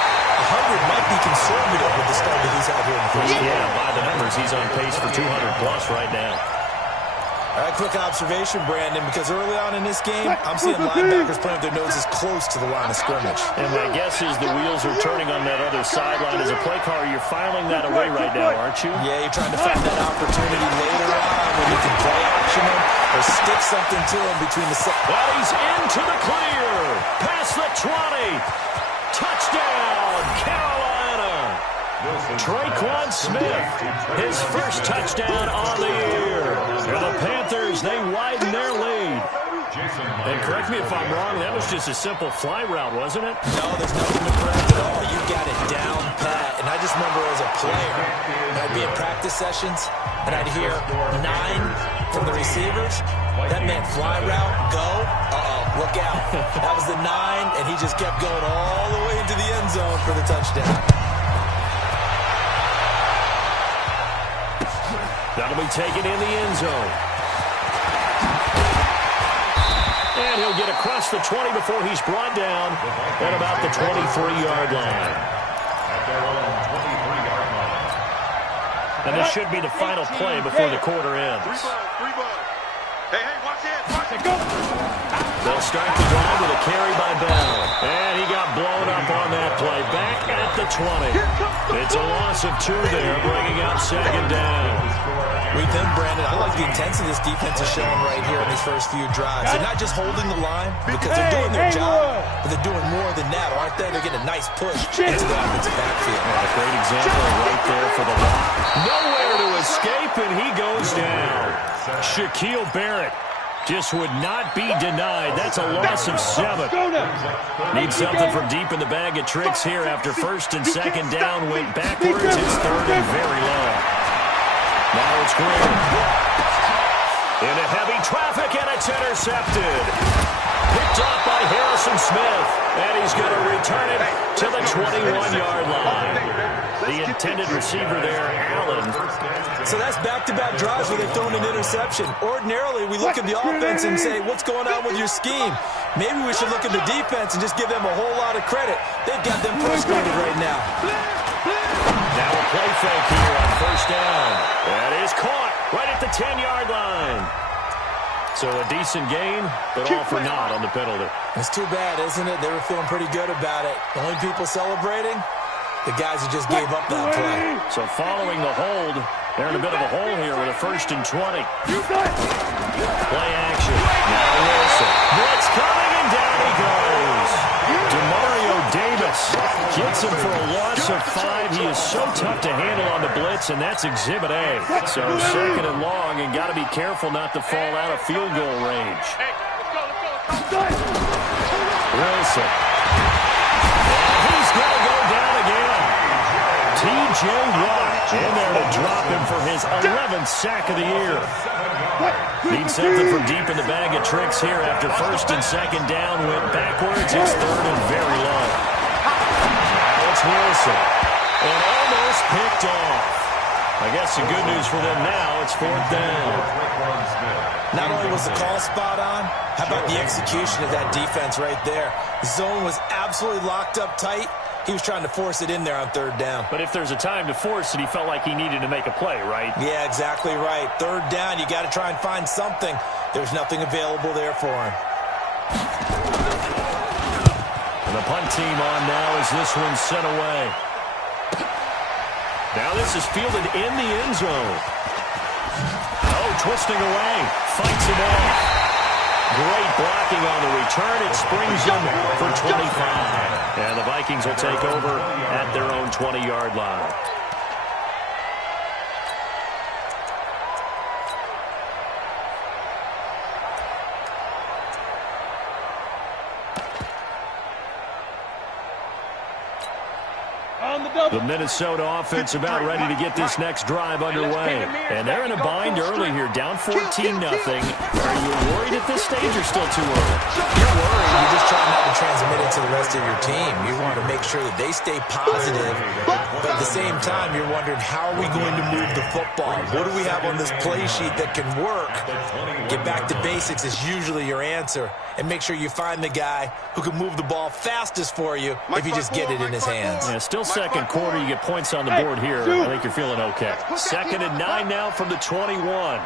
100 might be conservative with the start that he's had here in the first game. Yeah, by the numbers, he's on pace for 200-plus right now. All right, quick observation, Brandon, because early on in this game, I'm seeing linebackers playing with their noses close to the line of scrimmage. And my guess is the wheels are turning on that other sideline. As a play caller, you're filing that away right now, aren't you? Yeah, you're trying to find that opportunity later on when you can play action him or stick something to him between the set. Well, he's into the clear. Past the 20. Touchdown, Carolina. Traquan Smith, his first touchdown on the year. For the Panthers, they widen their lead. And correct me if I'm wrong, that was just a simple fly route, wasn't it? No, there's nothing to correct at all. You got it down pat. And I just remember as a player, I'd be in practice sessions, and I'd hear 9 from the receivers. That meant fly route, go. Uh-oh, look out. That was the 9, and he just kept going all the way into the end zone for the touchdown. That'll be taken in the end zone. And he'll get across the 20 before he's brought down at about the 23-yard line. And this should be the final play before the quarter ends. Hey, watch it, go! They'll start the drive with a carry by Bell. And he got blown up on that play. Back at the 20. It's a loss of 2 there, bringing up second down. We think, Brandon, I like the intensity this defense is showing right here in these first few drives. They're not just holding the line because they're doing their job, but they're doing more than that, aren't they? They're getting a nice push into the offensive backfield. A great example right there for the lock. Nowhere to escape, and he goes down. Shaquille Barrett just would not be denied. That's a loss of 7. Need something from deep in the bag of tricks here after first and second down went backwards. It's third and very low. Now it's Green. Into heavy traffic, and it's intercepted. Picked off by Harrison Smith, and he's going to return it to the 21-yard line. The intended receiver there, Allen. So that's back-to-back drives where they've thrown an interception. Ordinarily, we look at the offense and say, what's going on with your scheme? Maybe we should look at the defense and just give them a whole lot of credit. They've got them frustrated right now. Now a play fake here on first down. That is caught right at the 10-yard line. So a decent gain, but all for naught on the penalty. It's too bad, isn't it? They were feeling pretty good about it. The only people celebrating, the guys who just gave up that play. So following the hold, they're in a bit of a hole here with a first and 20. Play action. Now Wilson. Blitz coming, and down he goes. DeMario Davis gets him for a loss of 5. He is so tough to handle on the blitz, and that's Exhibit A. So second and long, and got to be careful not to fall out of field goal range. Wilson. And he's going to go down again. T.J. Watt in there to drop him for his 11th sack of the year. Need something from deep in the bag of tricks here after first and second down went backwards. It's third and very low. It's Wilson. And almost picked off. I guess the good news for them now, it's fourth down. Not only was the call spot on, how about the execution of that defense right there? The zone was absolutely locked up tight. He was trying to force it in there on third down. But if there's a time to force it, he felt like he needed to make a play, right? Yeah, exactly right. Third down, you got to try and find something. There's nothing available there for him. And the punt team on now as this one's sent away. Now this is fielded in the end zone. Oh, twisting away. Fights it off. Great blocking on the return. It springs him for 25. And the Vikings will take over at their own 20-yard line. The Minnesota offense about ready to get this next drive underway. And they're in a bind early here, down 14-0. Are you worried at this stage or still too early? You're worried. You're just trying not to transmit it to the rest of your team. You want to make sure that they stay positive. But at the same time, you're wondering, how are we going to move the football? What do we have on this play sheet that can work? Get back to basics is usually your answer. And make sure you find the guy who can move the ball fastest for you if you just get it in his hands. Yeah, still second quarter. You get points on the board here. I think you're feeling okay. 2nd and 9 now from the 21.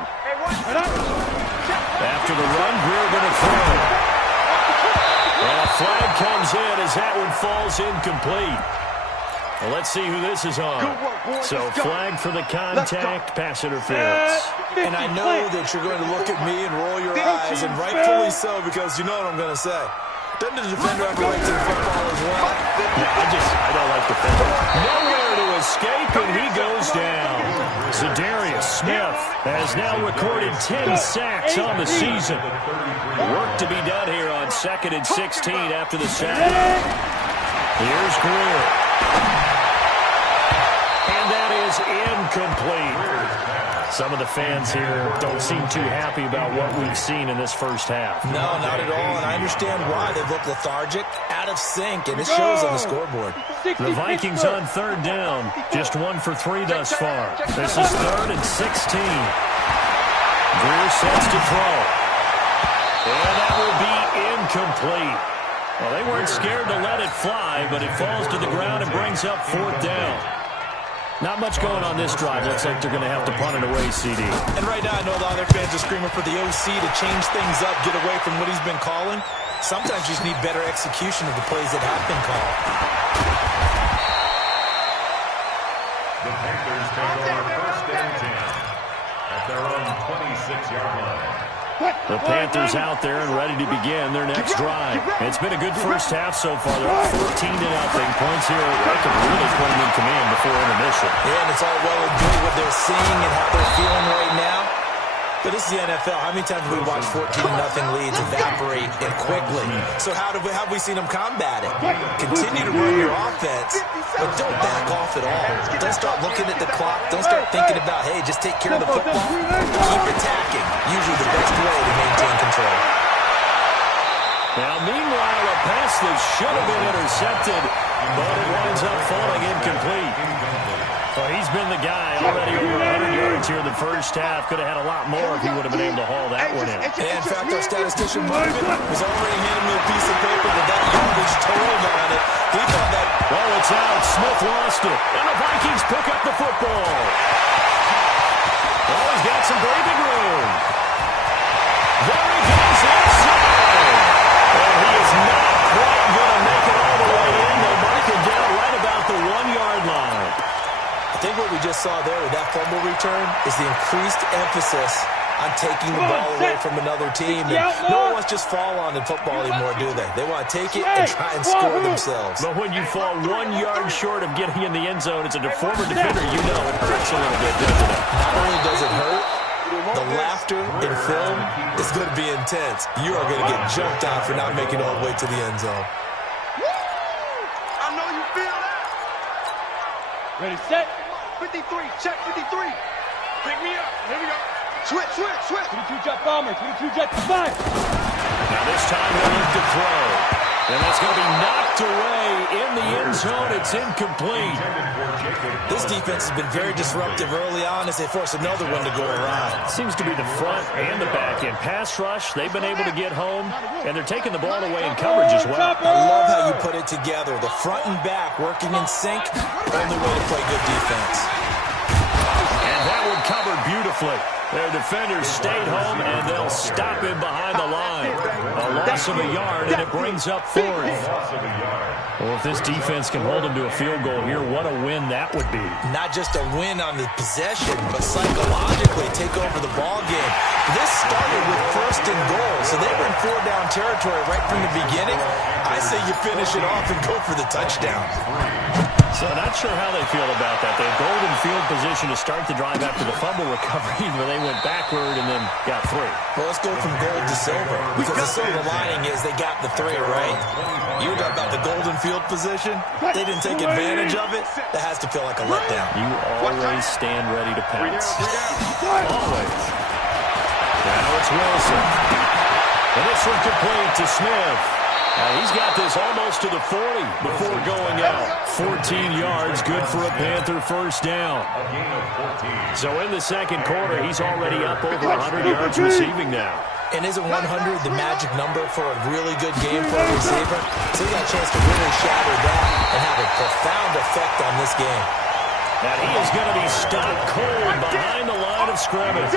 After the run, Greer going to throw. And a flag comes in as that one falls incomplete. Well, let's see who this is on. So flag for the contact, pass interference. And I know that you're going to look at me and roll your eyes, and rightfully so, because you know what I'm going to say. Doesn't the defender have a right to the football as well? I don't like defenders. Nowhere to escape, and he goes down. Za'Darius Smith has now recorded 10 sacks on the season. Work to be done here on 2nd and 16 after the sack. Here's Greer. And that is incomplete. Some of the fans here don't seem too happy about what we've seen in this first half. No, not at all, and I understand why. They look lethargic, out of sync, and it shows on the scoreboard. The Vikings on 3rd down, just 1 for 3 thus far. This is 3rd and 16. Greer sets to throw. And that will be incomplete. Well, they weren't scared to let it fly, but it falls to the ground and brings up 4th down. Not much going on this drive. Looks like they're going to have to punt it away, CD. And right now, I know a lot of their fans are screaming for the OC to change things up, get away from what he's been calling. Sometimes you just need better execution of the plays that have been called. The Panthers take over 1st and 10 at their own 26-yard line. The Panthers out there and ready to begin their next drive. It's been a good first half so far. They're up 14-0. Points here. They could really put them in command before intermission. Yeah, and it's all well and good what they're seeing and how they're feeling right now. But this is the NFL. How many times have we watched 14-0 leads evaporate and quickly? So how have we seen them combat it? Continue to run your offense, but don't back off at all. Don't start looking at the clock. Don't start thinking about, hey, just take care of the football. Keep attacking. Usually the best way to maintain control. Now, meanwhile, a pass that should have been intercepted, but it winds up falling incomplete. Well, he's been the guy already over 100 yards here in the first half. Could have had a lot more if he would have been able to haul that one in. In fact, our statistician Marvin was already handing me a piece of paper with that yardage total on it. He thought that. Well, it's out. Smith lost it. And the Vikings pick up the football. Oh, he's got some breathing room. There he goes inside. And he is not quite going to make it all the way in. They'll mark it down right about the 1-yard line. I think what we just saw there with that fumble return is the increased emphasis on taking the ball away from another team. And no one wants to just fall on in football anymore, do they? They want to take it and try and score themselves. But when you fall 1 yard short of getting in the end zone as a former defender, you know it hurts a little bit, doesn't it? Not only does it hurt, the laughter in film is going to be intense. You are going to get jumped on for not making it all the way to the end zone. I know you feel that. Ready, set. 53, check 53. Pick me up. Here we go. Switch. 22 jet bomber, 22 jet 5. Now this time they'll look to throw. And that's going to be knocked away in the end zone. It's incomplete. This defense has been very disruptive early on as they force another one to go around. Seems to be the front and the back end. Pass rush, they've been able to get home, and they're taking the ball away in coverage as well. I love how you put it together. The front and back working in sync, only way to play good defense. And that one covered beautifully. Their defenders stayed home, and they'll stop him behind the line. A loss of a yard, and it brings up 4th. Well, if this defense can hold them to a field goal here, what a win that would be. Not just a win on the possession, but psychologically take over the ball game. This started with 1st and goal, so they were in 4-down territory right from the beginning. I say you finish it off and go for the touchdown. So not sure how they feel about that. They had golden field position to start the drive after the fumble recovery, but they went backward and then got 3. Well, let's go from gold to silver, because the silver lining is they got the 3, right? You were talking about the golden field position. They didn't take advantage of it. That has to feel like a letdown. You always stand ready to pounce. Always. Now it's Wilson. And this one complete to Smith. He's got this almost to the 40 before going out. 14 yards, good for a Panther first down. So in the second quarter, he's already up over 100 yards receiving now. And isn't 100 the magic number for a really good game for a receiver? So he got a chance to really shatter that and have a profound effect on this game. And he is going to be stopped cold behind the line of scrimmage.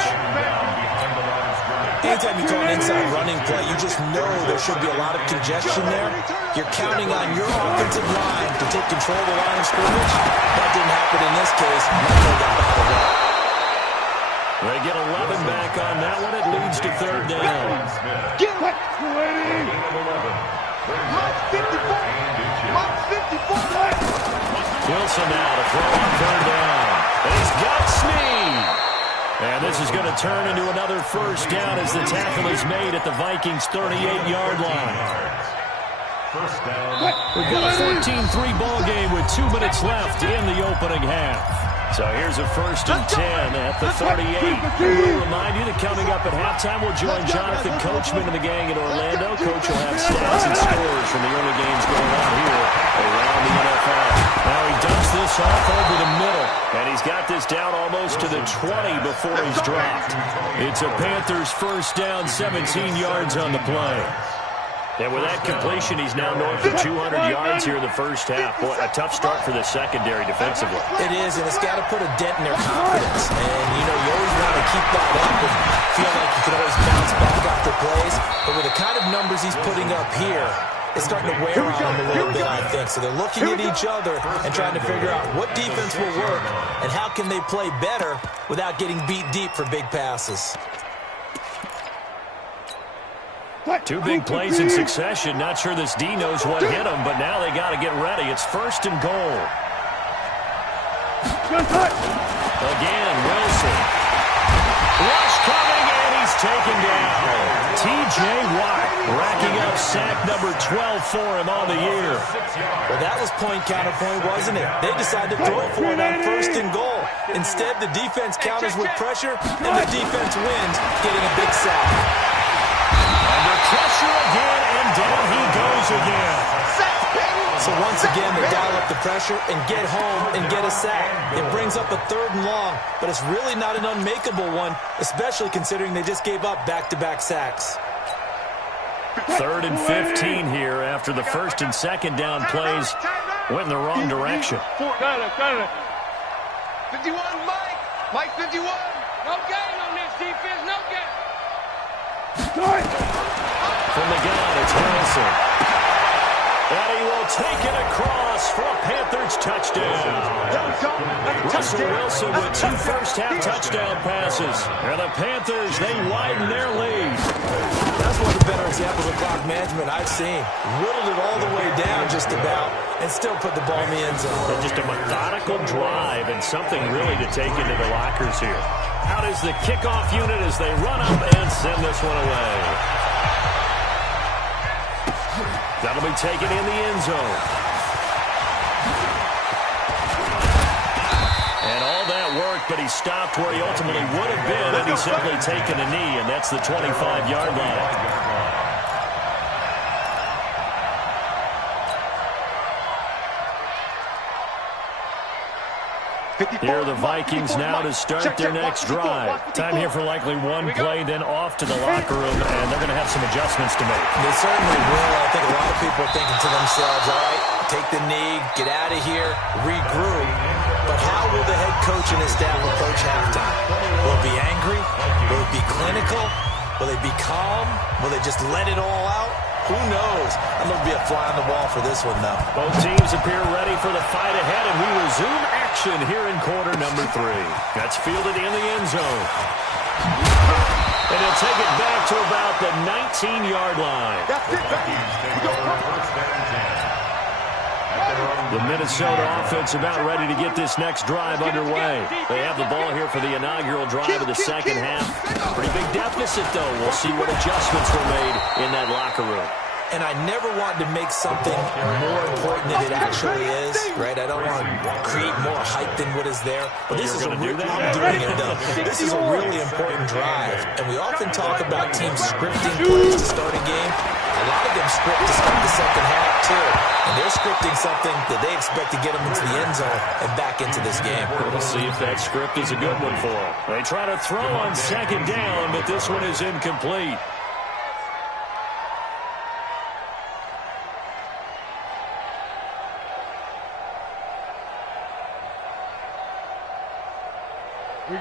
Anytime you call an inside running play, you just know there should be a lot of congestion there. You're counting on your offensive line to take control of the line of scrimmage. That didn't happen in this case. Nothing got bottled up. They get 11 back on that one. It leads to third down. Get it! Mike's 54! Mike's 54! Wilson now to throw on third down. And he's got Snead. And this is going to turn into another first down as the tackle is made at the Vikings' 38-yard line. We've got a 14-3 ball game with 2 minutes left in the opening half. So here's a 1st and 10 at the 38. We'll remind you that coming up at halftime, we'll join Jonathan Coachman and the gang in Orlando. Coach will have stats and scores from the early games going on here around the NFL. Now he dumps this off over the middle, and he's got this down almost to the 20 before he's dropped. It's a Panthers first down, 17 yards on the play. And with that completion, he's now north of 200 yards here in the first half. Boy, a tough start for the secondary defensively. It is, and it's got to put a dent in their confidence. And, you know, you always want to keep that up and feel like you can always bounce back after plays. But with the kind of numbers he's putting up here, it's starting to wear on them a little bit, I think. So they're looking at each other and trying to figure out what defense will work and how can they play better without getting beat deep for big passes. 2 big plays in succession. Not sure this D knows what hit him, but now they got to get ready. It's 1st and goal. Again, Wilson. Rush coming, and he's taken down. T.J. Watt racking up sack number 12 for him on the year. Well, that was point counterpoint, wasn't it? They decided to throw for it on 1st and goal. Instead, the defense counters with pressure, and the defense wins, getting a big sack. Under pressure again, and down he goes again. So once again, they dial up the pressure and get home and get a sack. It brings up a 3rd and long, but it's really not an unmakeable one, especially considering they just gave up back-to-back sacks. 3rd and 15 here after the 1st and 2nd down plays went in the wrong direction. 51, Mike. Mike 51. No gain on this defense, no gain. From the gun, it's Wilson. And he will take it across for a Panthers touchdown. Russell Wilson with 2 first-half touchdown passes. And the Panthers, they widen their lead. That's one of the better examples of clock management I've seen. Whittled it all the way down just about and still put the ball in the end zone. And just a methodical drive and something really to take into the lockers here. Out is the kickoff unit as they run up and send this one away. That'll be taken in the end zone. And all that work, but he stopped where he ultimately would have been had he simply taken a knee, and that's the 25-yard line. Here are the Vikings now to start their next drive. Time here for likely one play, then off to the locker room, and they're going to have some adjustments to make. They certainly will. I think a lot of people are thinking to themselves, all right, take the knee, get out of here, regroup. But how will the head coach and his staff approach halftime? Will it be angry? Will it be clinical? Will they be calm? Will they just let it all out? Who knows? I'm going to be a fly on the wall for this one, though. Both teams appear ready for the fight ahead, and we resume action here in quarter number 3. That's fielded in the end zone. And he'll take it back to about the 19-yard line. That's it, baby. We go first and 10. The Minnesota offense about ready to get this next drive underway. They have the ball here for the inaugural drive of the second half. Pretty big deficit, though. We'll see what adjustments were made in that locker room. And I never want to make something more important than it actually is, right? I don't want to create more hype than what is there. But this is a this is a really important drive. And we often talk about teams scripting plays to start a game. A lot of them script to start the second half, too. And they're scripting something that they expect to get them into the end zone and back into this game. We'll see if that script is a good one for them. They try to throw on second down, but this one is incomplete.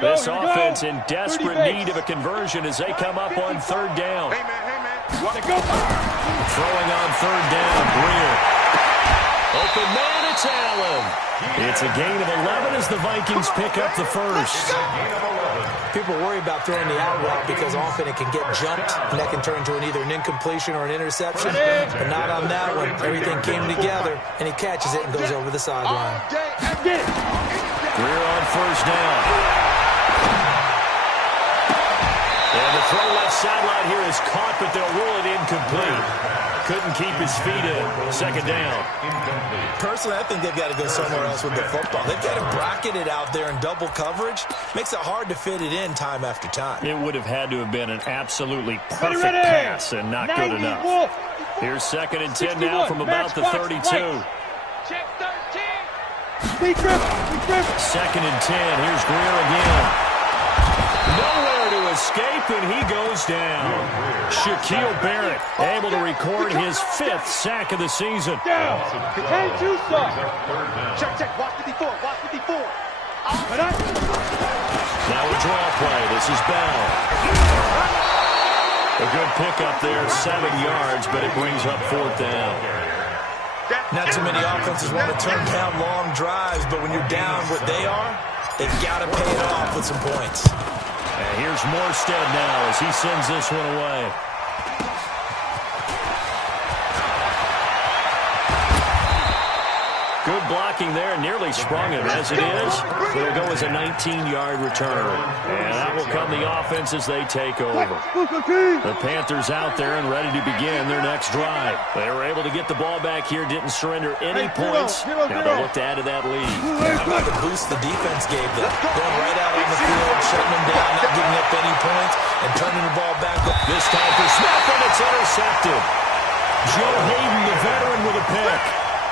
This offense in desperate need of a conversion as they come up on third down. Hey, man. Want to go? Throwing on third down, Greer. Open man, it's Allen. It's a gain of 11 as the Vikings pick up the first. People worry about throwing the out route because often it can get jumped, and that can turn into either an incompletion or an interception. But not on that one. Everything came together, and he catches it and goes over the sideline. Greer on first down. And the throw left sideline here is caught, but they'll rule it incomplete. Couldn't keep his feet in. Second down. Personally, I think they've got to go somewhere else with the football. They've got to bracket it out there in double coverage. Makes it hard to fit it in time after time. It would have had to have been an absolutely perfect pass and not good enough. Here's second and 10 now from about the 32. Check 13. Second and 10. Here's Greer again. Nowhere to escape, and he goes down. Shaquille Barrett able to record his 5th sack of the season. Down. Check. Watch 54. Now a draw play. This is Bell. A good pickup there, 7 yards, but it brings up fourth down. Not too many offenses want to turn down long drives, but when you're down what they are, they've got to pay it off with some points. And here's Morstead now as he sends this one away. Good blocking there, nearly sprung him. As it is, it'll go as a 19-yard return. And that will come the offense as they take over. The Panthers out there and ready to begin their next drive. They were able to get the ball back here, didn't surrender any points. Now they'll look to add to that lead. How about the boost the defense gave them? Going right out on the field, shutting them down, not giving up any points, and turning the ball back. This time for Smith, and it's intercepted. Joe Hayden, the veteran, with a pick.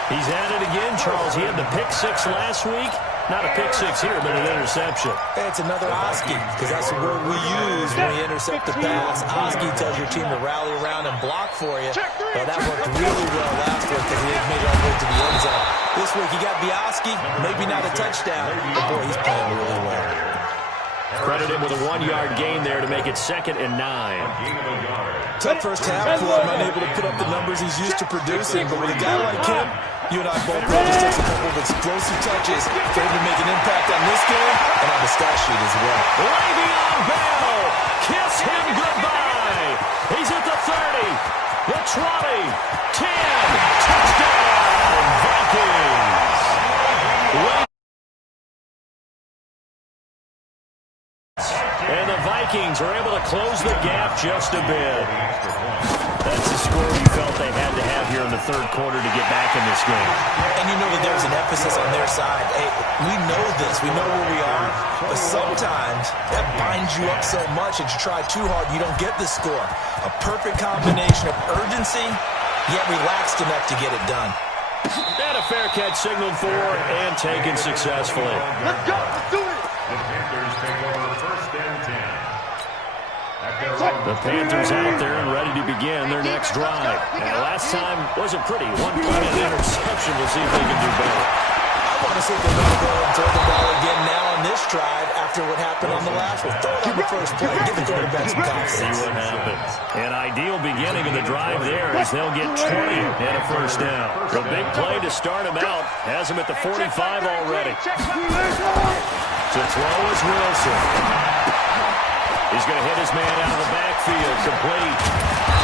He's at it again, Charles. He had the pick 6 last week. Not a pick 6 here, but an interception. It's another Oski, because that's the word we use when we intercept the pass. Oski tells your team to rally around and block for you. Well, that worked really well last week because he made it all the way to the end zone. This week he got Oski, maybe not a touchdown, but boy, he's playing really well. Credit him with a 1-yard gain there to make it 2nd and 9. Tough first half for him, unable to put up the numbers he's used to producing, but with a guy like him, you and I both know this takes a couple of explosive touches for him to make an impact on this game and on the stat sheet as well. Le'Veon Bell, kiss him goodbye. He's at the 30, the 20, 10, touchdown, Vikings. And the Vikings are able to close the gap just a bit. That's the score you felt they had to have here in the third quarter to get back in this game. And you know that there's an emphasis on their side. Hey, we know this. We know where we are. But sometimes that binds you up so much that you try too hard, you don't get the score. A perfect combination of urgency, yet relaxed enough to get it done. And a fair catch signaled for and taken successfully. Let's go. Let's do it. The Panthers take over first and 10. The Panthers out there and ready to begin their next drive. And last time wasn't pretty. 1 point and interception. We'll see if they can do better. I want to see if they're going to go and throw the ball again now on this drive after what happened on the last one. Throw it on the first play. Give the quarterback some confidence. See what happens. An ideal beginning of the drive there as they'll get 20 and a first down. The big play to start him out has him at the 45 already. To throw is Wilson. He's going to hit his man out of the backfield, complete.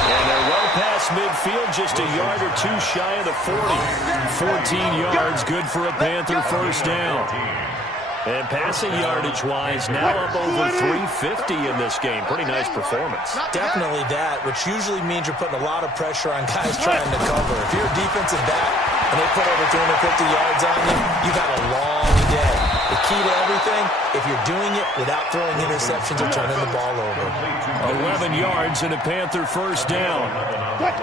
And they're well past midfield, just a yard or two shy of the 40. 14 yards, good for a Panther first down. And passing yardage-wise, now up over 350 in this game. Pretty nice performance. Definitely that, which usually means you're putting a lot of pressure on guys trying to cover. If you're a defensive back and they put over 250 yards on you, you've had a long day. The key to everything, if you're doing it without throwing interceptions or turning the ball over. 11 yards and a Panther first down. First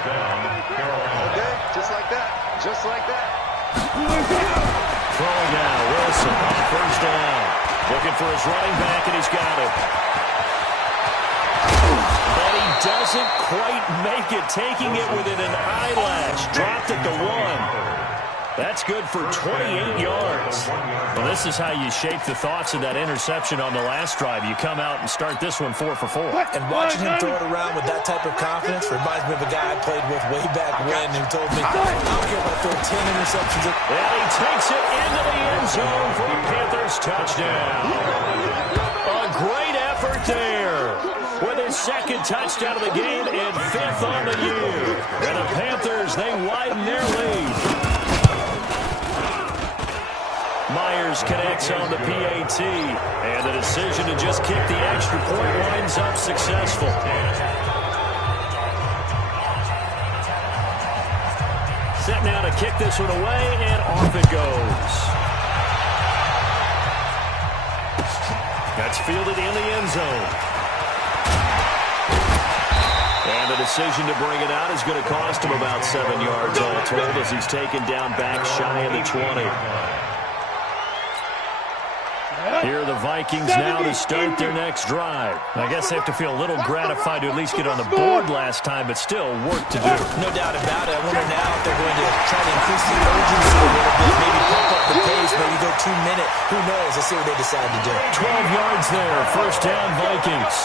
down, Carolina. Okay, just like that. Just like that. Throwing down, Wilson on first down. Looking for his running back, and he's got it. But he doesn't quite make it, taking it within an eyelash. Dropped at the 1. That's good for 28 yards. Well, this is how you shape the thoughts of that interception on the last drive. You come out and start this one 4 for 4. And watching him throw it around with that type of confidence reminds me of a guy I played with way back when who told me, I don't care if I throw 10 interceptions. And he takes it into the end zone for a Panthers touchdown. A great effort there with his second touchdown of the game and 5th on the year. And the Panthers, they widen their lead. Myers connects on the PAT, and the decision to just kick the extra point winds up successful. Set now to kick this one away, and off it goes. That's fielded in the end zone. And the decision to bring it out is going to cost him about 7 yards all told as he's taken down back shy of the 20. Here are the Vikings now to start their next drive. I guess they have to feel a little gratified to at least get on the board last time, but still work to do. No doubt about it. I wonder now if they're going to try to increase the urgency a little bit, maybe pump up the pace, maybe go 2 minute. Who knows? Let's see what they decide to do. 12 yards there. First down, Vikings.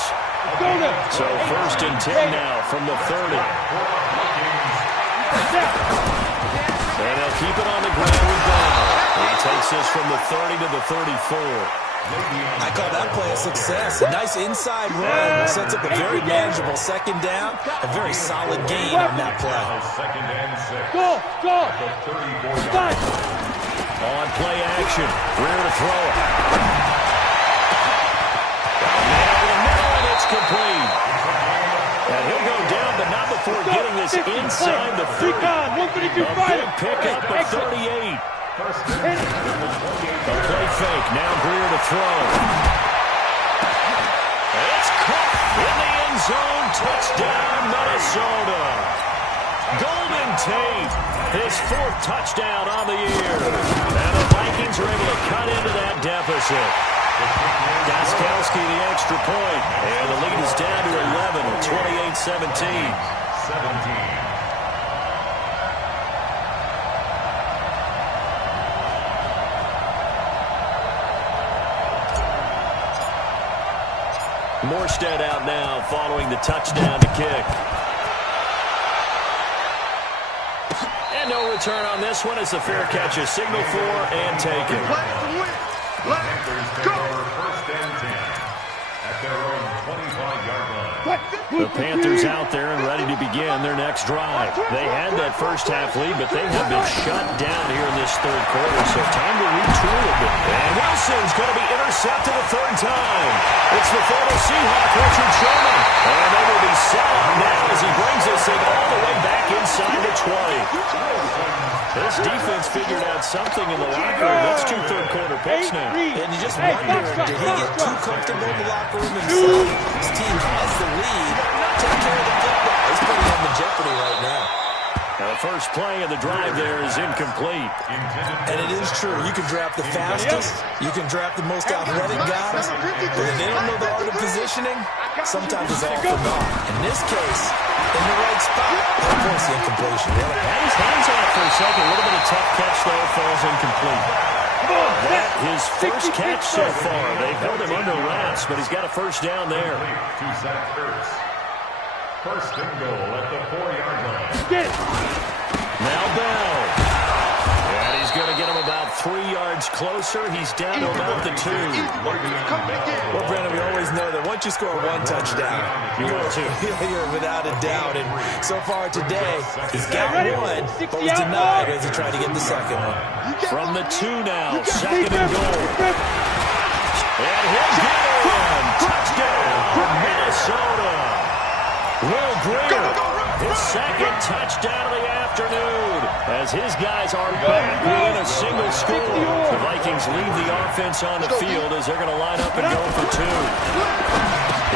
So first and 10 now from the 30. And they'll keep it on the ground with Bell. He takes this from the 30 to the 34. I call that play a success. A nice inside run sets up a very manageable second down. A very solid gain on that play. Second and 6. Go! The 34-yard line. On play action. Rear to throw it. Down the middle, and it's complete. And he'll go down, but not before getting this inside the 30. A big pickup of 38. A play fake. Now Greer to throw. It's caught in the end zone. Touchdown, Minnesota. Golden Tate, his 4th touchdown on the year. And the Vikings are able to cut into that deficit. Gostkowski the extra point. And the lead is down to 11 at 28-17. Morstead out now following the touchdown to kick. And no return on this one as the fair catch is signaled for and taken. Panthers take over first and 10 at their own 25-yard line. The Panthers out there and ready to begin their next drive. They had that first half lead, but they have been shut down here in this third quarter, so time to retool a bit. And Wilson's going to be intercepted a third time. It's the former Seahawk, Richard Sherman. And they will be set up now as he brings this thing all the way back inside the 20. This defense figured out something in the locker room. That's 2 third-quarter picks now. And you just wonder, did he get too comfortable in the locker room himself? His team has the lead. Take care of the football. He's putting him in jeopardy right now. Now the first play of the drive there is incomplete. And it is true. You can draft the fastest. You can draft the most athletic guys. But if they don't know the art of positioning, sometimes it's all for naught. In this case, in the right spot, of course the incompletion. Had his hands on it for a second. A little bit of tough catch, though, falls incomplete. That his first catch so far. They've held him under wraps, but he's got a first down there. To Zach Ertz. First and goal at the 4-yard line. Now Bell. And he's going to get him about 3 yards closer. He's down to about the 2. Well, Brandon, we always know that once you score one touchdown, you're without a doubt. And so far today, he's got one, but was denied as he tried to get the second one. From the 2 now, 2nd and goal. And he'll get one. Touchdown, Minnesota. Will Greer, his 2nd touchdown of the afternoon, as his guys are back within a single score. The Vikings leave the offense on the field as they're going to line up and go for 2.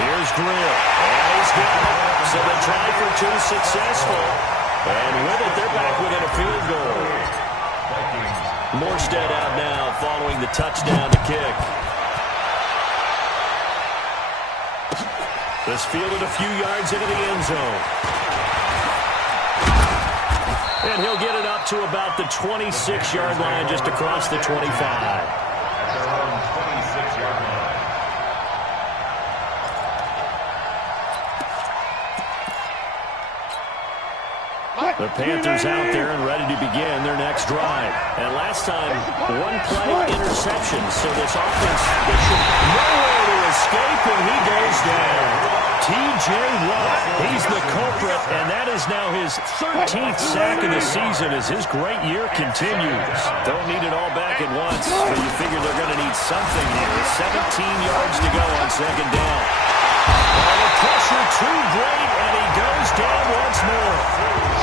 Here's Greer, and he's got it. So the try for 2 successful, and with it, they're back within a field goal. Morstead out now following the touchdown to kick. This fielded a few yards into the end zone. And he'll get it up to about the 26-yard line, just across the 25. At their own 26-yard line. The Panthers out there and ready to begin their next drive. And last time, 1-play interception. So this offense, they should nowhere to escape, and he goes down. T.J. Watt, he's the culprit, and that is now his 13th sack of the season as his great year continues. Don't need it all back at once, but you figure they're going to need something here. 17 yards to go on 2nd down. And the pressure too great, and he goes down once more.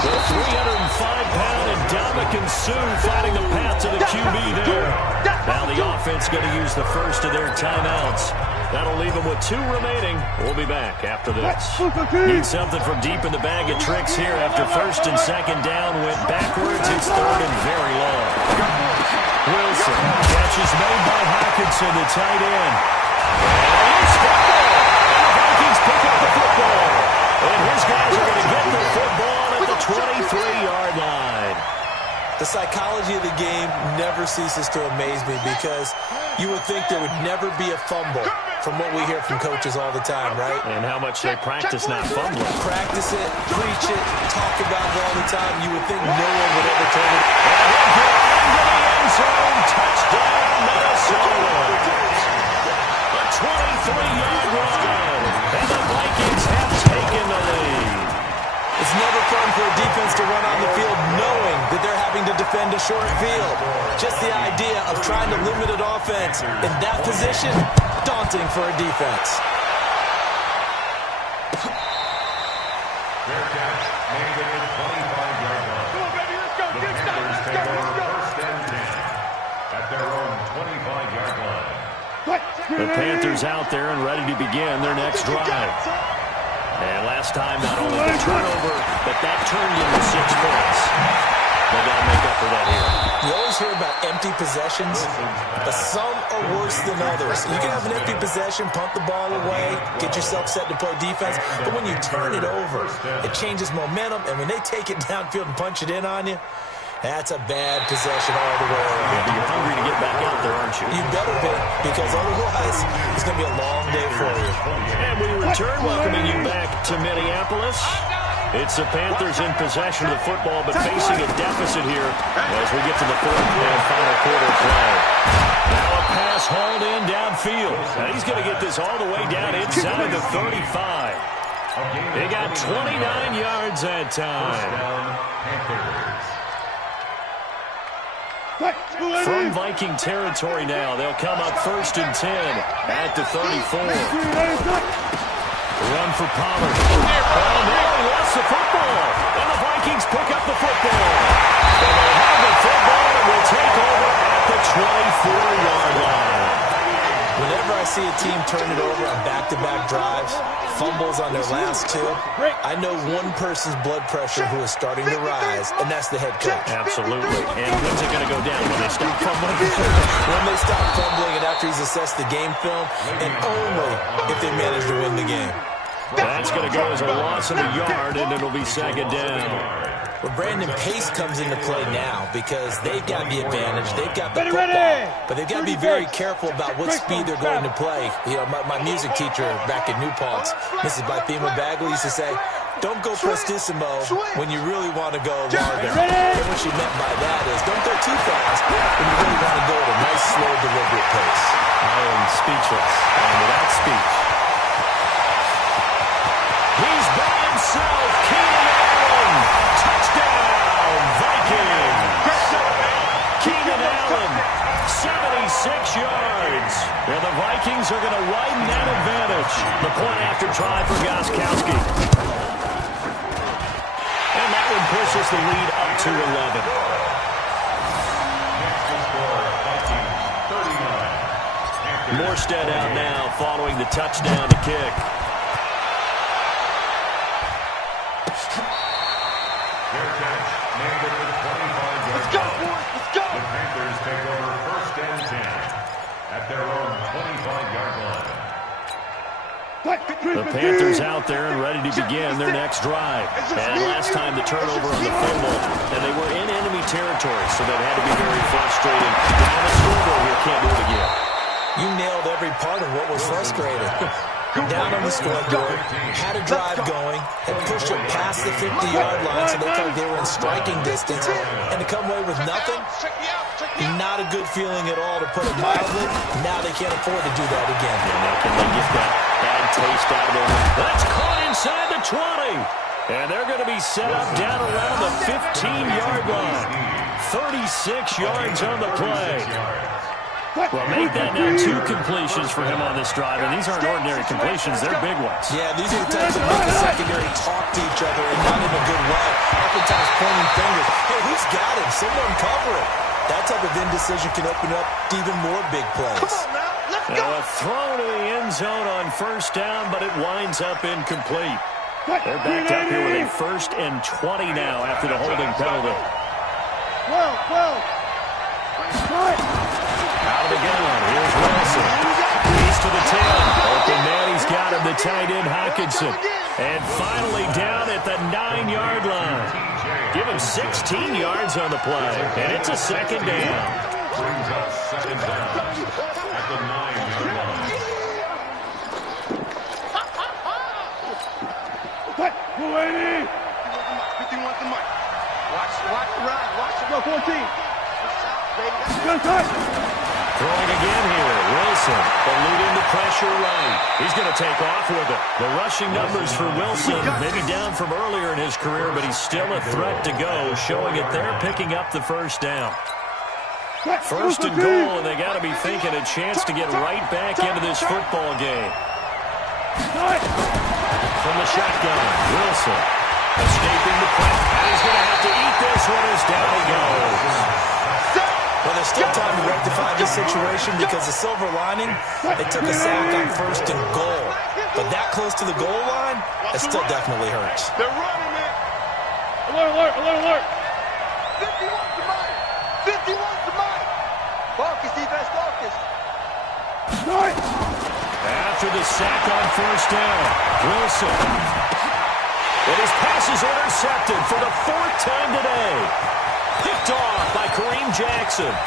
The 305-pound Ndamukong Suh finding the path to the QB there. Now the offense going to use the first of their timeouts. That'll leave them with 2 remaining. We'll be back after this. Need something from deep in the bag of tricks here after 1st and 2nd down. Went backwards. It's 3rd and very long. Wilson. Catch is made by Hockenson, the tight end. And the Vikings pick up the football. And his guys are going to get the football at the 23-yard line. The psychology of the game never ceases to amaze me because you would think there would never be a fumble from what we hear from coaches all the time, right? And how much they practice not fumbling. Practice it, preach it, talk about it all the time. You would think no one would ever turn it. And into the end zone. Touchdown, Minnesota. A 23-yard run. And the Vikings have taken the lead. It's never fun for a defense to run on the field knowing that they're having to defend a short field. Just the idea of trying to limit an offense in that position, daunting for a defense. Fair catch, made at the 25-yard line. Come on, baby, let's go. The Panthers take over 1st and 10 at their own 25-yard line. The Panthers out there and ready to begin their next drive. And last time, not only the turnover, but that turned into 6 points. They got to make up for that here. You always hear about empty possessions, but some are worse than others. You can have an empty possession, punt the ball away, get yourself set to play defense, but when you turn it over, it changes momentum, and when they take it downfield and punch it in on you, that's a bad possession all the way around. You're hungry to get back out there, aren't you? You better be, because otherwise it's going to be a long day for you. And we return welcoming you back to Minneapolis. It's the Panthers in possession of the football, but facing a deficit here as we get to the 4th and final quarter play. Now a pass hauled in downfield. Now he's going to get this all the way down inside the 35. They got 29 yards that time. First down, Panthers. From Viking territory now, they'll come up 1st and 10 at the 34. Run for Pollard. Oh, no, he lost the football. And the Vikings pick up the football. And they have the football and will take over at the 24-yard line. Whenever I see a team turn it over on back-to-back drives, fumbles on their last 2, I know one person's blood pressure who is starting to rise, and that's the head coach. Absolutely. And when's it going to go down? When they stop fumbling? When they stop fumbling and after he's assessed the game film, and only if they manage to win the game. That's going to go as a loss of a yard, and it'll be 2nd down. Well, Brandon, pace comes into play now because they've got the advantage. They've got the football, but they've got to be very careful about what speed they're going to play. You know, my music teacher back in New Paltz, Mrs. Bythema Bagley, used to say, Don't go prestissimo when you really want to go largo. And what she meant by that is don't go too fast when you really want to go at a nice, slow, deliberate pace. I am speechless and without speech. He's by himself. Keenan Allen. Touchdown, Vikings. Keenan Allen, 76 yards. And the Vikings are going to widen that advantage. The point after try for Gostkowski. And that one pushes the lead up to 11. Morstead out now following the touchdown to kick. Let's go, boys. Let's go. The Panthers take over 1st and 10 at their own 25-yard line. The Panthers out there and ready to begin their next drive. And last time the turnover on the fumble, and they were in enemy territory, so that had to be very frustrating. Down the scoreboard here, can't do it again. You nailed every part of what was frustrating. Down on the scoreboard, had a drive going, had pushed it past the 50-yard line so they thought they were in striking distance, and to come away with nothing, not a good feeling at all, to put it mildly. Now they can't afford to do that again. And now can they get that bad taste out of their mouth? That's caught inside the 20. And they're going to be set up down around the 15-yard line. 36 yards on the play. Well, make that now 2 completions for him on this drive, and these aren't ordinary completions. They're big ones. Yeah, these are the types that make the secondary talk to each other, and not in a good way. Oftentimes pointing fingers. Hey, who's got him? Someone cover it. That type of indecision can open up even more big plays. Come on now, let's go. Now a throw to the end zone on 1st down, but it winds up incomplete. They're backed up here with a 1st and 20 now after the holding penalty. Well. Out of the gun. Here's Wilson. He's to the 10. Open man, he's got him, the tight end Hockenson. And finally down at the 9-yard line. Give him 16 yards on the play. And it's a 2nd down. Brings up 2nd down at the 9-yard line. What? 51 to Mike. Watch the ride. Watch the go. 14. Good touch. Throwing again here. Wilson eluding the pressure right. He's going to take off with it. The rushing numbers for Wilson, maybe down from earlier in his career, but he's still a threat to go, showing it there, picking up the 1st down. 1st and goal, and they got to be thinking a chance to get right back into this football game. From the shotgun, Wilson escaping the press. And he's going to have to eat this one as down he goes. Well, there's still time to rectify this situation because the silver lining, they took a sack on 1st and goal. But that close to the goal line, it still definitely hurts. They're running, man. Alert. 51 to Mike. 51 to Mike. Focus, defense, focus. After the sack on 1st down, Wilson. And his pass is intercepted for the 4th time today. Picked off by Kareem Jackson. And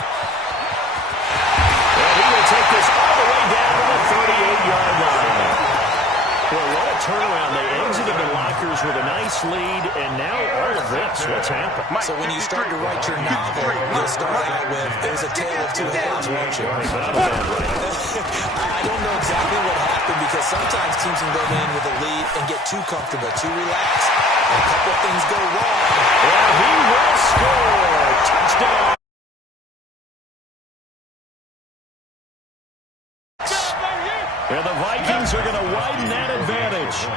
he will take this all the way down to the 38-yard line. Well, what a turnaround. They exited the lockers with a nice lead, and now all of this. What's happened? So when you start to write your novel, you'll start out with, there's a tale of 2 halves, won't you? But I'm a bad writer. I don't know exactly what happened because sometimes teams can go in with a lead and get too comfortable, too relaxed. And a couple of things go wrong. And he will score. Touchdown. And the Vikings are going to widen that advantage.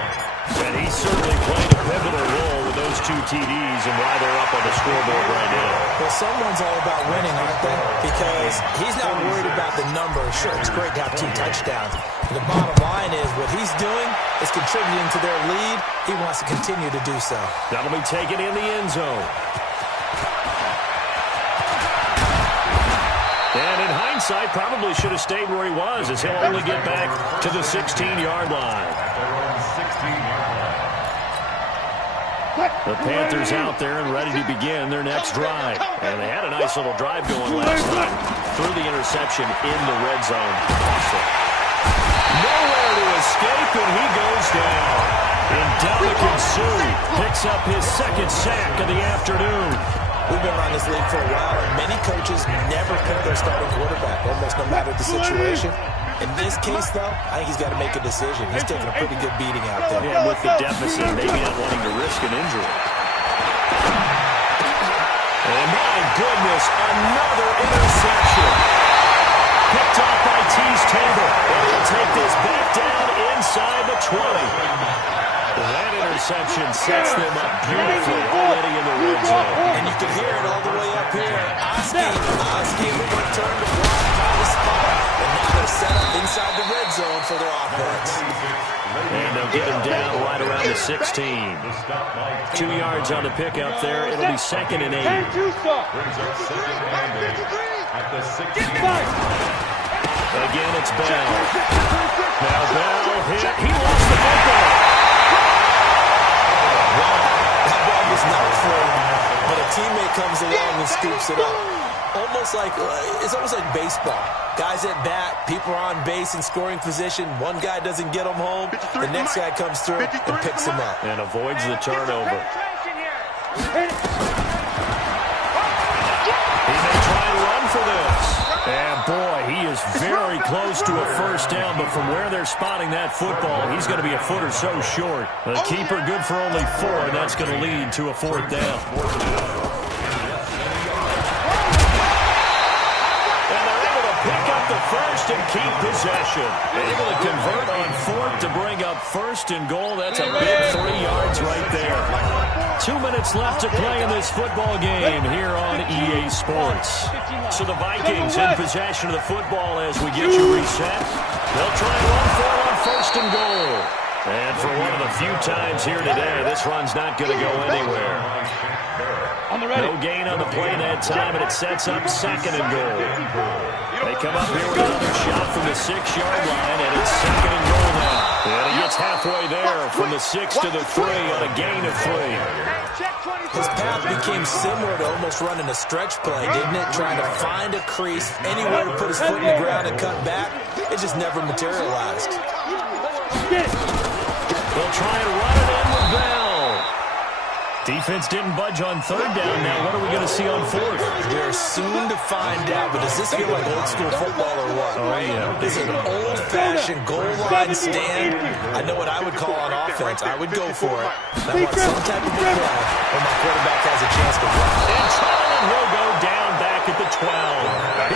And he certainly played a pivotal role with those 2 TDs and why they're up on the scoreboard right now. Well, someone's all about winning, aren't they? Because he's not worried about the number. Sure, it's great to have 2 touchdowns. The bottom line is what he's doing is contributing to their lead. He wants to continue to do so. That'll be taken in the end zone. And in hindsight, probably should have stayed where he was as he'll only get back to the 16-yard line. The Panthers out there and ready to begin their next drive. And they had a nice little drive going last time. Threw the interception in the red zone. Awesome. Nowhere to escape, and he goes down. And Sue picks up his second sack of the afternoon. We've been around this league for a while, and many coaches never pick their starting quarterback, almost no matter the situation. In this case, though, I think he's got to make a decision. He's taking a pretty good beating out there. Yeah, with the deficit, maybe not wanting to risk an injury. And my goodness, another interception. Picked off by Tease Tabor. And he'll take this back down inside the 20. That interception sets them up beautifully already in the red zone. And you can hear it all the way up here. Oski will turn to block, find a spot. And now they're set up inside the red zone for their offense. And they'll get him down right around the 16. 2 yards on the pickup there. It'll be 2nd and 8. Again, it's Bell. Now Bell hit. He lost the football. That ball was not thrown, but a teammate comes along and scoops it up. It's almost like baseball. Guys at bat, people are on base in scoring position. One guy doesn't get him home. The next guy comes through and picks him up. And avoids the turnover. He may try and run for this. And boy, he is very close to a first down, but from where they're spotting that football, he's going to be a foot or so short. The keeper good for only 4, and that's going to lead to a 4th down. And they're able to pick up the first and keep possession. Able to convert on 4th to bring up 1st and goal. That's a big 3 yards right there. 2 minutes left to play in this football game here on EA Sports. So the Vikings in possession of the football as we get you reset. They'll try and run for it on 1st and goal. And for one of the few times here today, this run's not going to go anywhere. No gain on the play that time, and it sets up 2nd and goal. They come up here with another shot from the 6-yard line, and it's 2nd and goal now. And he gets halfway there from the 6 to the 3 on a gain of 3. His path became similar to almost running a stretch play, didn't it? Trying to find a crease, anywhere to put his foot in the ground and cut back. It just never materialized. They'll try and run it in with Bell. Defense didn't budge on 3rd down. Now what are we going to see on 4th? We're soon to find out, but does this feel like old school football or what? Oh, yeah. This is an old-fashioned goal line stand. I know what I would call on offense. I would go for it. I want some type of a play when my quarterback has a chance to run. And Charlie will go down back at the 12.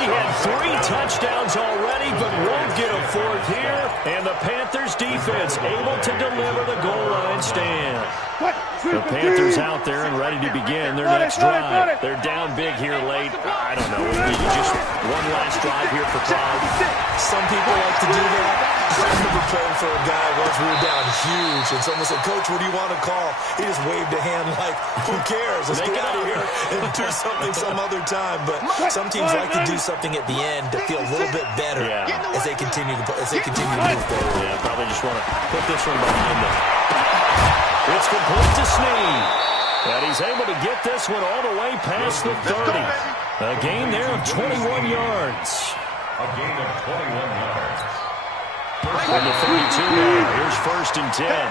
He had 3 touchdowns already, but won't get a 4th here. And the Panthers defense able to deliver the goal line stand. The Panthers out there and ready to begin their next drive. They're down big here late. I don't know. Just one last drive here for Cloud. Some people like to do that. I remember playing for a guy once we were down huge, and someone said, "Coach, what do you want to call?" He just waved a hand like, "Who cares? Let's get out of here and do something some other time." But some teams like to do something at the end to feel a little bit better as they continue to move forward. Yeah, probably just want to put this one behind them. It's complete to Snead. And he's able to get this one all the way past the 30. A gain there of 21 yards. A gain of 21 yards. From the 32 now, here's 1st and 10.